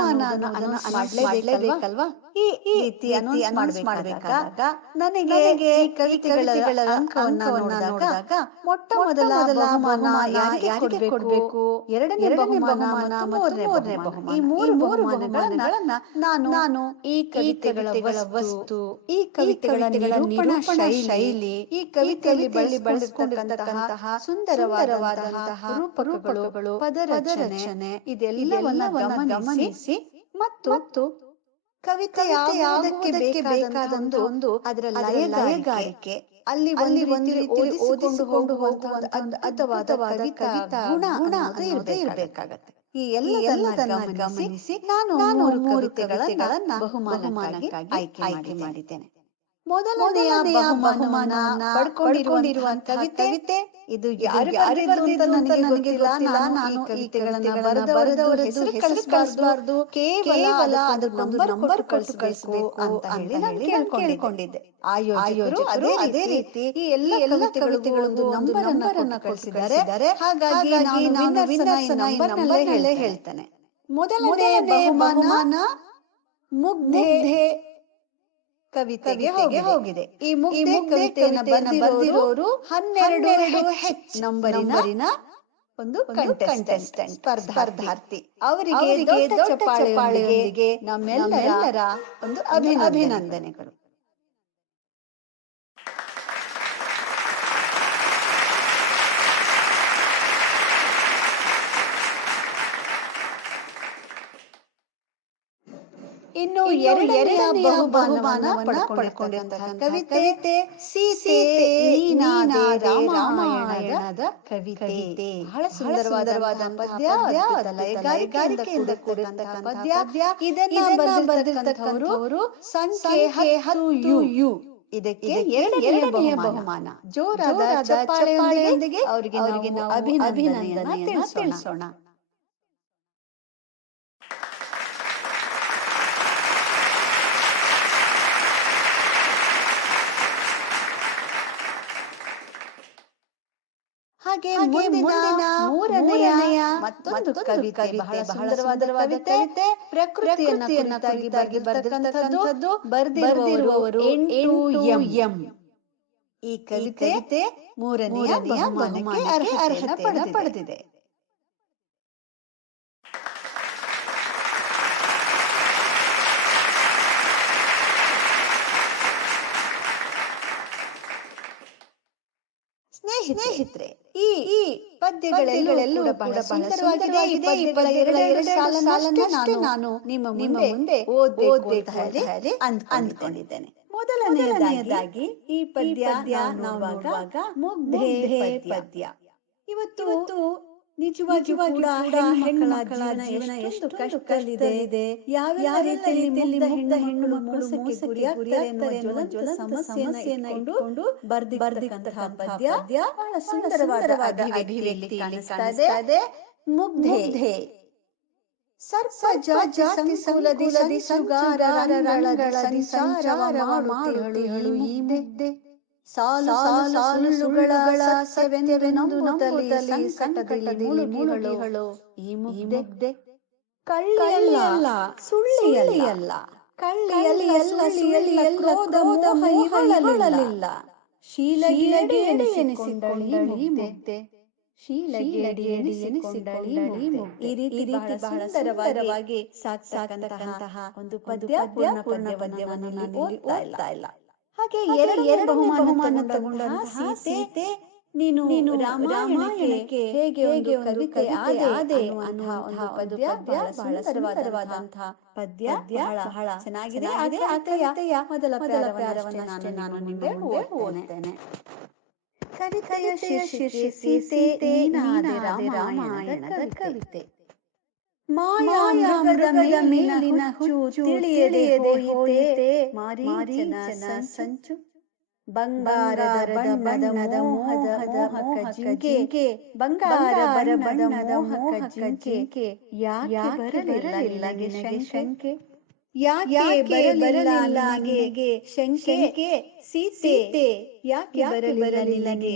ಅನೌನ್ಸ್ ಮಾಡಲೇಬೇಕಲ್ವಾ? ಈ ರೀತಿ ಅನೌನ್ಸ್ ಮಾಡಬೇಕಾದಾಗ ನನಗೆ ಈ ಕವಿತೆಗಳ ಅಂಕವನ್ನ ನೋಡಿದಾಗ ಮೊಟ್ಟ ಮೊದಲ ಬಹುಮಾನ ಯಾರಿಗೆ ಕೊಡ್ಬೇಕು, ಎರಡನೇ ಬಹುಮಾನ ಮತ್ತು ಮೂರನೇ ಬಹುಮಾನ, ಈ ಮೂರು ಬಹುಮಾನಗಳನ್ನ ನಾನು ಈ ಕವಿತೆಗಳ ವಸ್ತು, ಈ ಕವಿತೆಗಳ ನಿರೂಪಣಾ ಶೈಲಿ, ಈ ಕವಿತೆಯಲ್ಲಿ ಬಳಸಿಕೊಂಡಿರತಕ್ಕಂತಹ ಸುಂದರವಾದಂತಹ ರೂಪಕಗಳು, ಪದರಚನೆ ಇದೆಲ್ಲವನ್ನ ಗಮನಿಸಿ ಮತ್ತು ಕವಿತೆ ಯಾವುದಕ್ಕೆ ಬೇಕಾದಂತ ಒಂದು ಅದರ ಲಯಗಾರಿಕೆ, ಅಲ್ಲಿ ಒಂದು ಓದಿಸಿಕೊಂಡು ಹೋಗುವ ಅದ್ಭುತವಾದ ಕವಿತಾ ಗುಣ ಇರಬೇಕಾಗತ್ತೆ. ಈ ಎಲ್ಲದನ್ನ ಗಮನಿಸಿ ನಾನು 3 ಕವಿತೆಗಳನ್ನ ಬಹುಮಾನಕ್ಕಾಗಿ ಆಯ್ಕೆ ಮಾಡಿದ್ದೇನೆ. ಮೊದಲನೆಯ ಬಹುಮಾನವನ್ನ ಪಡ್ಕೊಂಡಿರುವಂತಹ ಕವಿತೆ ಇದು ಯಾರು ಬರೆದಿದ್ದು ಅಂತ ನನಗೆ ಗೊತ್ತಿಲ್ಲ. ನಾನು ಈ ಕವಿತೆಗಳನ್ನ ಬರೆದವರ ಹೆಸರು ಕಳಿಸಬಾರ್ದು, ಕೇವಲ ಅದಕ್ಕೊಂದು ನಂಬರ್ ಕೊಟ್ಟು ಕಳಿಸಬೇಕು ಅಂತ ಹೇಳಿ ನಾನು ಕೇಳ್ಕೊಂಡಿದ್ದೆ. ಆಯೋಜಕರು ಅದೇ ರೀತಿ ಈ ಎಲ್ಲ ಕವಿತೆಗಳಿಗೂ ಒಂದು ನಂಬರ್ ಅನ್ನ ಕಳಿಸಿದ್ದಾರೆ. ಹಾಗಾಗಿ ನಾನು ವಿನ್ನರ್ಸ್ ನಂಬರ್ನಲ್ಲೇ ಹೇಳ್ತೇನೆ. ಮೊದಲನೇ ಬಹುಮಾನ ಮುಗ್ಧೆ ಕವಿತೆಗೆ ಹೋಗಿದೆ. ಈ ಮುಗ್ಧೆ ಕವಿತೆಯನ್ನು ಬರೆದಿರೋರು 12H ನಂಬರಿನ ಒಂದು ಕಂಟೆಸ್ಟೆಂಟ್ ಸ್ಪರ್ಧಾರ್ಥಿ. ಅವರಿಗೆ ದೊಡ್ಡ ಚಪ್ಪಾಳೆಯೊಂದಿಗೆ ನಮ್ಮೆಲ್ಲರ ಒಂದು ಅಭಿನಂದನೆಗಳು. ಇನ್ನು ಎರಡನೆಯ ಬಹುಮಾನವನ್ನ ಪಡ್ಕೊಂಡಿರುವಂತಹ ಕವಿತೆ ಸೀತೆ ನೀನಾದೆ ರಾಮಾಯಣದ ಕವಿತೆ. ಬಹಳ ಸುಂದರವಾದ ಪದ್ಯ, ಲಯಗಾರಿಕೆಯಿಂದ ಕೂಡಿರುವಂತಹ ಪದ್ಯ. ಇದನ್ನ ಬರೆದಿರ್ತಕ್ಕಂಥವರು ಸಂಖ್ಯೆ 10U. ಇದಕ್ಕೆ ಎರಡನೆಯ ಬಹುಮಾನ. ಜೋರಾದ ಚಪ್ಪಾಳೆಯೊಂದಿಗೆ ಅವರಿಗೆ ನಾವು ಅಭಿನಂದನೆಯನ್ನ ತಿಳಿಸೋಣ. ಹಾಗೆ ಮುಂದಿನ ಮೂರನೆಯ ಮತ್ತೊಂದು ಕವಿತೆ, ಬಹಳ ಸುಂದರವಾದ ಕವಿತೆ, ಪ್ರಕೃತಿಯನ್ನ ಕುರಿತಾಗಿ ಬರೆದಿರುವಂತಹದ್ದು, ಬರೆದಿರುವವರು 8M. ಈ ಕವಿತೆ ಮೂರನೆಯ ಬಹುಮಾನಕ್ಕೆ ಅರ್ಹತೆಯನ್ನು ಪಡೆದಿದೆ. ಸ್ನೇಹಿತರೆ, ಈ ಪದ್ಯಗಳೆಲ್ಲೂ ಕೂಡ ಬಹಳ ಸುಂದರವಾಗಿದೆ. ಈ ಪದ್ಯಗಳ ಎರಡು ಸಾಲನ್ನಷ್ಟೇ ನಾನು ನಿಮ್ಮ ಮುಂದೆ ಓದ್ಬೇಕು ಅಂತ ಹೇಳಿ ಅಂದ್ಕೊಂಡಿದ್ದೇನೆ. ಮೊದಲನೆಯದಾಗಿ ಈ ಪದ್ಯ ನಾವು ನೋಡುವಾಗ ಮುಗ್ಧೆ ಪದ್ಯ. ಇವತ್ತು ನಿಜವಾಗಿಯೂ ಕೂಡ ಹೆಣ್ಣುಮಕ್ಕಳ ಜೀವನ ಎಷ್ಟು ಕಷ್ಟದಲ್ಲಿದೆ, ಯಾವೆಲ್ಲ ರೀತಿಯಲ್ಲಿ ಹೆಣ್ಣು ಮಕ್ಕಳು ಮೋಸಕ್ಕೆ ಗುರಿಯಾಗ್ತಾರೆ ಎನ್ನುವ ಜ್ವಲಂತ ಸಮಸ್ಯೆಯನ್ನ ಇಟ್ಕೊಂಡು ಬರ್ದಿರ್ತಕ್ಕಂತಹ ಪದ್ಯ ಬಹಳ ಸುಂದರವಾದ ಅಭಿವ್ಯಕ್ತಿಯಲ್ಲಿ ಕಾಣಿಸ್ತಾ ಇದೆ. ಮುಗ್ಧೆ. ಸರ್ಪ ಜಾತಿ ಸಂಕುಲದಿ ಸಂಚುಗಾರರಂಗಳದಿ ಸಂಚಾರವ ಮಾಡುತ್ತಿಹಳು ಈ ಮುಗ್ಧೆ. ಸಾಲು ಸುಳ್ಳುಗಳ ಸತ್ಯವೆಂದು ನಂಬುತ್ತಲಿ ಸಂಕಟದಲ್ಲಿ ಮುಳುಗಿಹಳು ಈ ಮುಗ್ಧೆ. ಕಳ್ಳಿಯಲ್ಲ ಸುಳ್ಳಿಯಲ್ಲ, ಕಳ್ಳಿಯಲ್ಲ ಸುಳ್ಳಿಯ ಕ್ರೋಧ ಮೋಹ ಇವಳಲ್ಲಿಲ್ಲ. ಶೀಲಗೇಡಿ ಎನಿಸಿಕೊಂಡಳು ಈ ಮುಗ್ಧೆ. ಶೀಲಗೇಡಿ ಎನಿಸಿಕೊಂಡಳು ಈ ಮುಗ್ಧೆ. ಈ ರೀತಿ ಬಹಳ ಸುಂದರವಾಗಿ ಸಾಕ್ತಕ್ಕಂತಹ ಒಂದು ಪೂರ್ಣ ಪದ್ಯವನ್ನು ನಾನು ಓದ್ತಾ ಇಲ್ಲ. ಹಾಗೆ ಎರಡನೇ ಬಹುಮಾನ ತಗೊಂಡಂತಹ ಸೀತೆ ನೀನು ರಾಮಾಯಣಕ್ಕೆ ಹೇಗೆ ಒಂದು ಕವಿತೆ ಆದೆ ಅನ್ನುವಂತಹ ಒಂದು ಪದ್ಯ ಬಹಳ ಸುಂದರವಾದಂತಹ ಪದ್ಯ, ಬಹಳ ಚೆನ್ನಾಗಿದೆ. ಆತೆಯ ಮೊದಲ ಪ್ಯಾರವನ್ನಷ್ಟೇ ನಾನು ಮುಂದೆ ಓದ್ತೇನೆ. ಕವಿತೆಯ ಶೀರ್ಷಿಕೆ ಸೀತೆ ನೀನಾದೆ ರಾಮಾಯಣದ ಕವಿತೆ. ಮಾಯಾ ಮೃಗದ ಮೇಲಿನ ಹುಚ್ಚು ತಿಳಿಯದೆ ಹೋಯಿತೆ ಮಾರೀಚನ ಸಂಚು. ಬಂಗಾರದ ಬಣ್ಣದ ಮೋಹಕ ಜಿಂಕೆ, ಬಂಗಾರ ಬಣ್ಣದ ಮೋಹಕ ಜಿಂಕೆ, ಯಾಕೆ ಬರಲಿಲ್ಲ ನಿನಗೆ ಶಂಕೆ? ಯಾಕೆ ಬರಲಿಲ್ಲ ನಿನಗೆ ಶಂಕೆ? ಸೀತೆ ಯಾಕೆ ಬರಲಿಲ್ಲ ನಿನಗೆ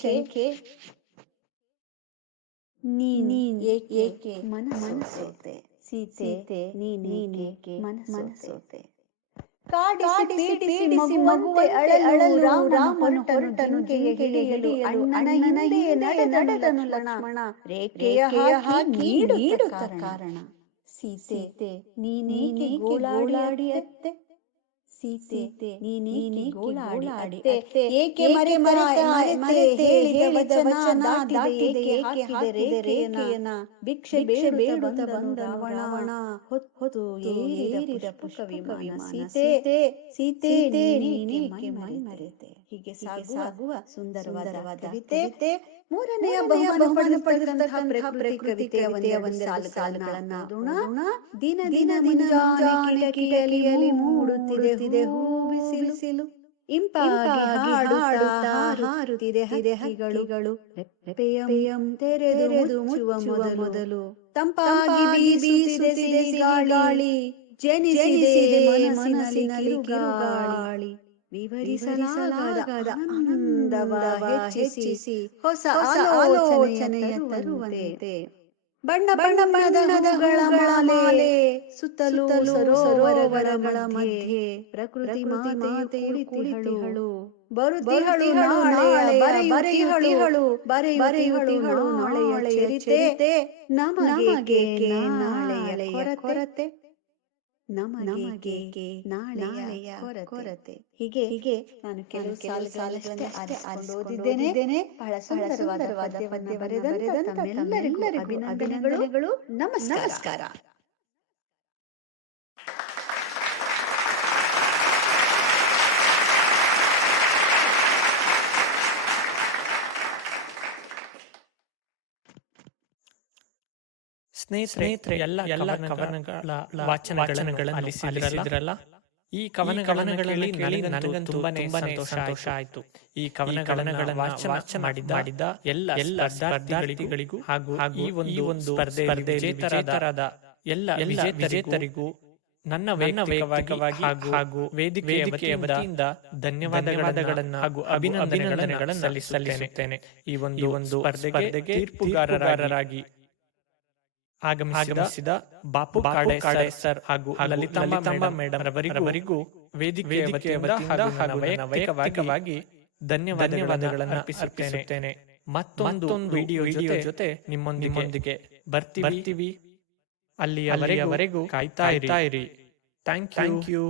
ಶಂಕೆ? ನೀನ್ ಏಕೆ ಮನಸೋತೆ? ಸೀತೆ ನೀನೇಕೆ ಮನಸೋತೆ? ಕಾಡಿಸಿ ಪೀಡಿಸಿ ಮಗುವಂತೆ ಅಳಲು ರಾಮನು ಹೊರಟನು ಜಿಂಕೆಗೆ ಅಣ್ಣನ ಹಿಂದೆ ನಡೆದನು ಲಕ್ಷ್ಮಣ. ರೇಖೆಯ ಹಾಕಿ ನೀಡುತ್ತ ಕಾರಣ. ಸೀತೆ ನೀನೇಕೆ ಗೋಳಾಡಿ ಅತ್ತೆ? ಸೀತೆ ನೀನೇಕೆ ಗೋಳಾಡಿ ಅತ್ತೆ? ಏಕೆ ಮರೆತೆ ಹೇಳಿದ ವಚನ ದಾಟಿದೆ ಏಕೆ ಹಾಕಿದೆ ರೇಖೆಯನ? ಭಿಕ್ಷೆ ಬೇಡುತ್ತ ಬಂದ ರಾವಣ ಹೊತ್ತು ಏರಿದ ಪುಷ್ಪ ವಿಮಾನ. ಸೀತೆ ನೀನೇಕೆ ಮರೆತೆ? ಹೀಗೆ ಸಾಗುವ ಸುಂದರವಾದ ಕವಿತೆ. ಮೂರನೆಯ ಬಹುಮಾನ ಪಡೆದಂತಹ ಪ್ರಕೃತಿ ಕವಿತೆಯ ಒಂದೆರಡು ಸಾಲುಗಳನ್ನ ಓದೋಣ. ದಿನ ಮುಂಜಾನೆ ಕಿಟಕಿಯಲ್ಲಿ ಮೂಡುತ್ತಿದೆ ಹೂ ಬಿಸಿಲು. ಇಂಪಾಗಿ ಹಾಡುತ್ತಾ ಹಾರುತ್ತಿದೆ ಹಕ್ಕಿಗಳು. ರೆಪ್ಪೆಯಂ ತೆರೆದು ಮುಚ್ಚುವ ಮೊದಲು ತಂಪಾಗಿ ಬೀಸುತ್ತಿದೆ ಗಾಳಿ. ಜನಿಸಿದೆ ಮನಸ್ಸಿನಲ್ಲಿ ಕಿರುಗಾಳಿ. ವಿವರಿಸಲಾಗದ ಆನಂದವ ಹೆಚ್ಚಿಸಿ ಹೊಸ ಆಲೋಚನೆಯ ತರುವಂತೆ. ಬಣ್ಣದ ಹೂಗಳ ಮಾಲೆ ಸುತ್ತಲೂ ಸರೋವರಗಳ ಮಧ್ಯೆ ಪ್ರಕೃತಿ ಮಾತೆಯು ಕುಳಿತಿಹಳು. ಬರುತ್ತಿಹಳು ಬರೆಯುತ್ತಿಹಳು ನಾಳೆಯ ಚರಿತೆ. ನಮಗೆ ನಾಳೆಯ ಕೊರತೆ. ನಮಗೆ ನಾಳೆಯ ಕೊರತೆ. ಹೀಗೆ ನಾನು ಕೆಲವು ಸಾಲುಗಳಷ್ಟೇ ಆರಿಸಿಕೊಂಡು ಓದಿದ್ದೇನೆ. ಬಹಳ ಸುಂದರವಾದ ಪದ್ಯ ಬರೆದಂತ ತಮ್ಮೆಲ್ಲರಿಗೂ ಅಭಿನಂದನೆಗಳು. ನಮಸ್ಕಾರ. ಸ್ನೇಹಿತರೆ, ಎಲ್ಲ ಕವನಗಳ ವಾಚನಗಳನ್ನು ಆಲಿಸಿದ್ರಲ್ಲ. ಈ ಕವನಗಳಲ್ಲಿ ನನಗಂತೂ ತುಂಬಾನೇ ಸಂತೋಷ ಆಯ್ತು. ಈ ಕವನಗಳನ್ನು ವಾಚನ ಮಾಡಿದ ಎಲ್ಲ ಸ್ಪರ್ಧಾರ್ಥಿಗಳಿಗೂ ಹಾಗೂ ಈ ಒಂದು ಸ್ಪರ್ಧೆ ವಿಜೇತರಾದ ಎಲ್ಲ ವಿಜೇತರಿಗೂ ನನ್ನ ವೈಯಕ್ತಿಕವಾಗಿ ಹಾಗೂ ವೇದಿಕೆಯ ವತಿಯಿಂದ ಧನ್ಯವಾದಗಳನ್ನು ಹಾಗೂ ಅಭಿನಂದನೆಗಳನ್ನು ಸಲ್ಲಿಸುತ್ತೇನೆ. ಈ ಒಂದು ಸ್ಪರ್ಧೆಗೆ ತೀರ್ಪುಗಾರರಾಗಿ ಆಗಮಿಸಿದ ಬಾಪು ಕಾಡೆ ಸರ್ ಹಾಗೂ ಲಲಿತಾಂಬ ಮೇಡಮ್ ರವರಿಗೂ ವೇದಿಕೆಯ ವತಿಯಿಂದ ಹಾಗೂ ವೈಯಕ್ತಿಕವಾಗಿ ಧನ್ಯವಾದಗಳನ್ನು ಅರ್ಪಿಸುತ್ತೇನೆ. ಮತ್ತೊಂದು ವಿಡಿಯೋ ಜೊತೆ ನಿಮ್ಮೊಂದಿಗೆ ಬರ್ತೀವಿ. ಅಲ್ಲಿಯವರೆಗೂ ಕಾಯ್ತಾ ಇರಿ. Thank you.